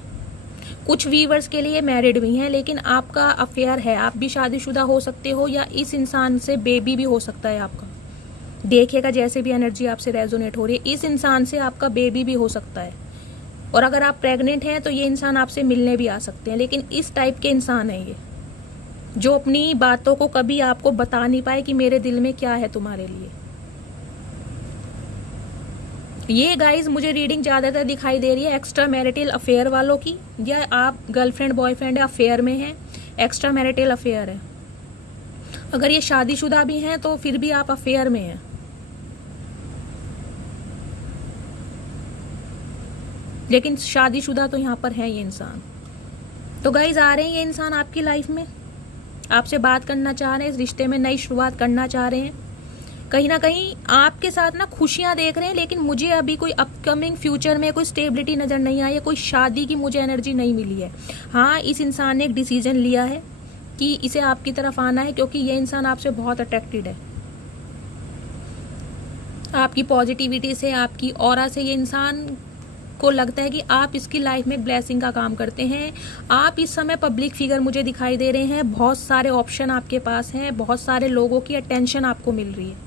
कुछ व्यूअर्स के लिए मैरिड भी हैं, लेकिन आपका अफेयर है। आप भी शादीशुदा हो सकते हो या इस इंसान से बेबी भी हो सकता है आपका। देखिएगा जैसे भी एनर्जी आपसे रेजोनेट हो रही है, इस इंसान से आपका बेबी भी हो सकता है। और अगर आप प्रेग्नेंट हैं तो ये इंसान आपसे मिलने भी आ सकते हैं। लेकिन इस टाइप के इंसान है ये, जो अपनी बातों को कभी आपको बता नहीं पाए कि मेरे दिल में क्या है तुम्हारे लिए। ये गाइज मुझे रीडिंग ज्यादातर दिखाई दे रही है एक्स्ट्रा मैरिटल अफेयर वालों की, या आप गर्लफ्रेंड बॉयफ्रेंड या अफेयर में हैं, एक्स्ट्रा मैरिटल अफेयर है। अगर ये शादीशुदा भी हैं तो फिर भी आप अफेयर में हैं। लेकिन शादीशुदा तो यहाँ पर है ये इंसान। तो गाइज आ रहे हैं ये इंसान आपकी लाइफ में, आपसे बात करना चाह रहे हैं, इस रिश्ते में नई शुरुआत करना चाह रहे हैं। कहीं ना कहीं आपके साथ ना खुशियां देख रहे हैं, लेकिन मुझे अभी कोई अपकमिंग फ्यूचर में कोई स्टेबिलिटी नजर नहीं आई है, कोई शादी की मुझे एनर्जी नहीं मिली है। हाँ, इस इंसान ने एक डिसीजन लिया है कि इसे आपकी तरफ आना है, क्योंकि ये इंसान आपसे बहुत अट्रैक्टेड है। आपकी पॉजिटिविटी से, आपकी ऑरा से ये इंसान को लगता है कि आप इसकी लाइफ में एक ब्लेसिंग का काम करते हैं। आप इस समय पब्लिक फिगर मुझे दिखाई दे रहे हैं, बहुत सारे ऑप्शन आपके पास हैं, बहुत सारे लोगों की अटेंशन आपको मिल रही है,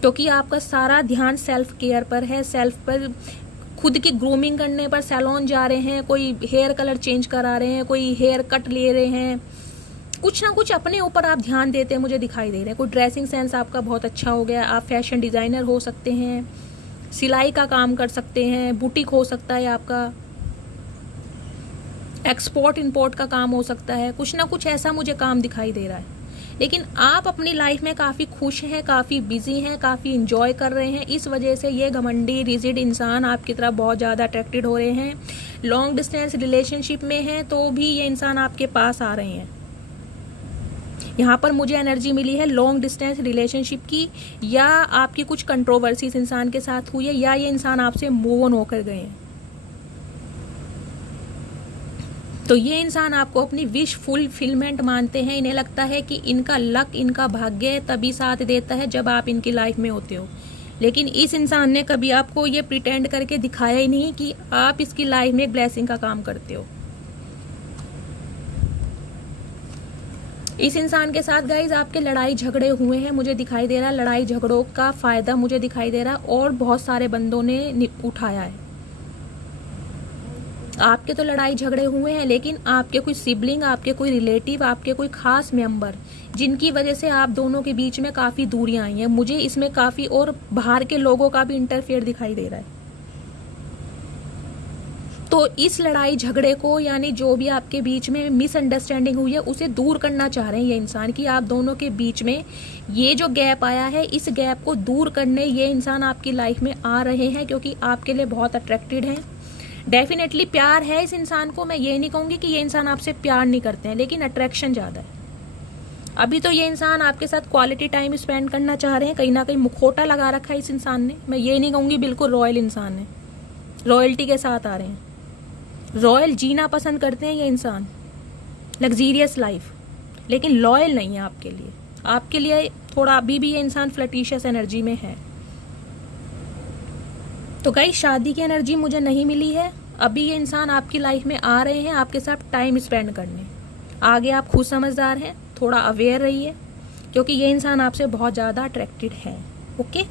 क्योंकि आपका सारा ध्यान सेल्फ केयर पर है, सेल्फ पर, खुद की ग्रूमिंग करने पर। सैलून जा रहे हैं, कोई हेयर कलर चेंज करा रहे हैं, कोई हेयर कट ले रहे हैं, कुछ ना कुछ अपने ऊपर आप ध्यान देते हैं मुझे दिखाई दे रहे हैं। कोई ड्रेसिंग सेंस आपका बहुत अच्छा हो गया, आप फैशन डिजाइनर हो सकते हैं, सिलाई का काम कर सकते हैं, बुटीक हो सकता है आपका, एक्सपोर्ट इंपोर्ट का काम हो सकता है, कुछ ना कुछ ऐसा मुझे काम दिखाई दे रहा है। लेकिन आप अपनी लाइफ में काफ़ी खुश हैं, काफ़ी बिजी हैं, काफ़ी इंजॉय कर रहे हैं। इस वजह से ये घमंडी रिजिड इंसान आपकी तरफ बहुत ज़्यादा अट्रैक्टेड हो रहे हैं। लॉन्ग डिस्टेंस रिलेशनशिप में हैं तो भी ये इंसान आपके पास आ रहे हैं। यहाँ पर मुझे एनर्जी मिली है लॉन्ग डिस्टेंस रिलेशनशिप की, या आपकी कुछ कंट्रोवर्सी इस इंसान के साथ हुई है, या ये इंसान आपसे मूव ऑन होकर गए हैं। तो ये इंसान आपको अपनी विश फुलफिलमेंट मानते हैं। इन्हें लगता है कि इनका लक, इनका भाग्य तभी साथ देता है जब आप इनकी लाइफ में होते हो। लेकिन इस इंसान ने कभी आपको ये प्रिटेंड करके दिखाया ही नहीं कि आप इसकी लाइफ में एक ब्लेसिंग का काम करते हो। इस इंसान के साथ गाइज आपके लड़ाई झगड़े हुए हैं, मुझे दिखाई दे रहा है। लड़ाई झगड़ों का फायदा मुझे दिखाई दे रहा है और बहुत सारे बंदों ने उठाया है। आपके तो लड़ाई झगड़े हुए हैं, लेकिन आपके कोई सिबलिंग, आपके कोई रिलेटिव, आपके कोई खास मेंबर, जिनकी वजह से आप दोनों के बीच में काफी दूरियां आई हैं। मुझे इसमें काफी और बाहर के लोगों का भी इंटरफेयर दिखाई दे रहा है। तो इस लड़ाई झगड़े को, यानी जो भी आपके बीच में मिसअंडरस्टैंडिंग हुई है, उसे दूर करना चाह रहे हैं ये इंसान कि आप दोनों के बीच में ये जो गैप आया है, इस गैप को दूर करने ये इंसान आपकी लाइफ में आ रहे हैं, क्योंकि आपके लिए बहुत अट्रैक्टेड हैं। डेफिनेटली प्यार है इस इंसान को, मैं ये नहीं कहूंगी कि ये इंसान आपसे प्यार नहीं करते हैं, लेकिन अट्रैक्शन ज्यादा है। अभी तो ये इंसान आपके साथ क्वालिटी टाइम स्पेंड करना चाह रहे हैं। कहीं ना कहीं मुखौटा लगा रखा है इस इंसान ने, मैं ये नहीं कहूंगी बिल्कुल रॉयल इंसान है, रॉयल्टी के साथ आ रहे हैं। रॉयल जीना पसंद करते हैं ये इंसान, लग्जीरियस लाइफ, लेकिन लॉयल नहीं है आपके लिए। आपके लिए थोड़ा अभी भी ये इंसान फ्लर्टिशियस एनर्जी में है। तो गाइस, शादी की एनर्जी मुझे नहीं मिली है। अभी ये इंसान आपकी लाइफ में आ रहे हैं आपके साथ टाइम स्पेंड करने। आगे आप खुद समझदार हैं, थोड़ा अवेयर रहिए, क्योंकि ये इंसान आपसे बहुत ज़्यादा अट्रैक्टेड है। ओके,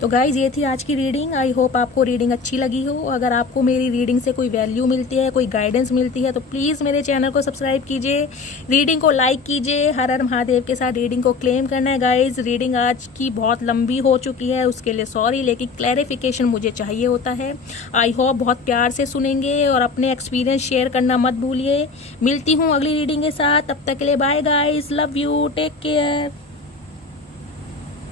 तो गाइज ये थी आज की रीडिंग। आई होप आपको रीडिंग अच्छी लगी हो। अगर आपको मेरी रीडिंग से कोई वैल्यू मिलती है, कोई गाइडेंस मिलती है, तो प्लीज़ मेरे चैनल को सब्सक्राइब कीजिए, रीडिंग को लाइक कीजिए। हर हर महादेव के साथ रीडिंग को क्लेम करना है गाइज। रीडिंग आज की बहुत लंबी हो चुकी है, उसके लिए सॉरी, लेकिन क्लैरिफिकेशन मुझे चाहिए होता है। आई होप बहुत प्यार से सुनेंगे और अपने एक्सपीरियंस शेयर करना मत भूलिए। मिलती हूँ अगली रीडिंग के साथ, तब तक के लिए bye guys, love you, take care.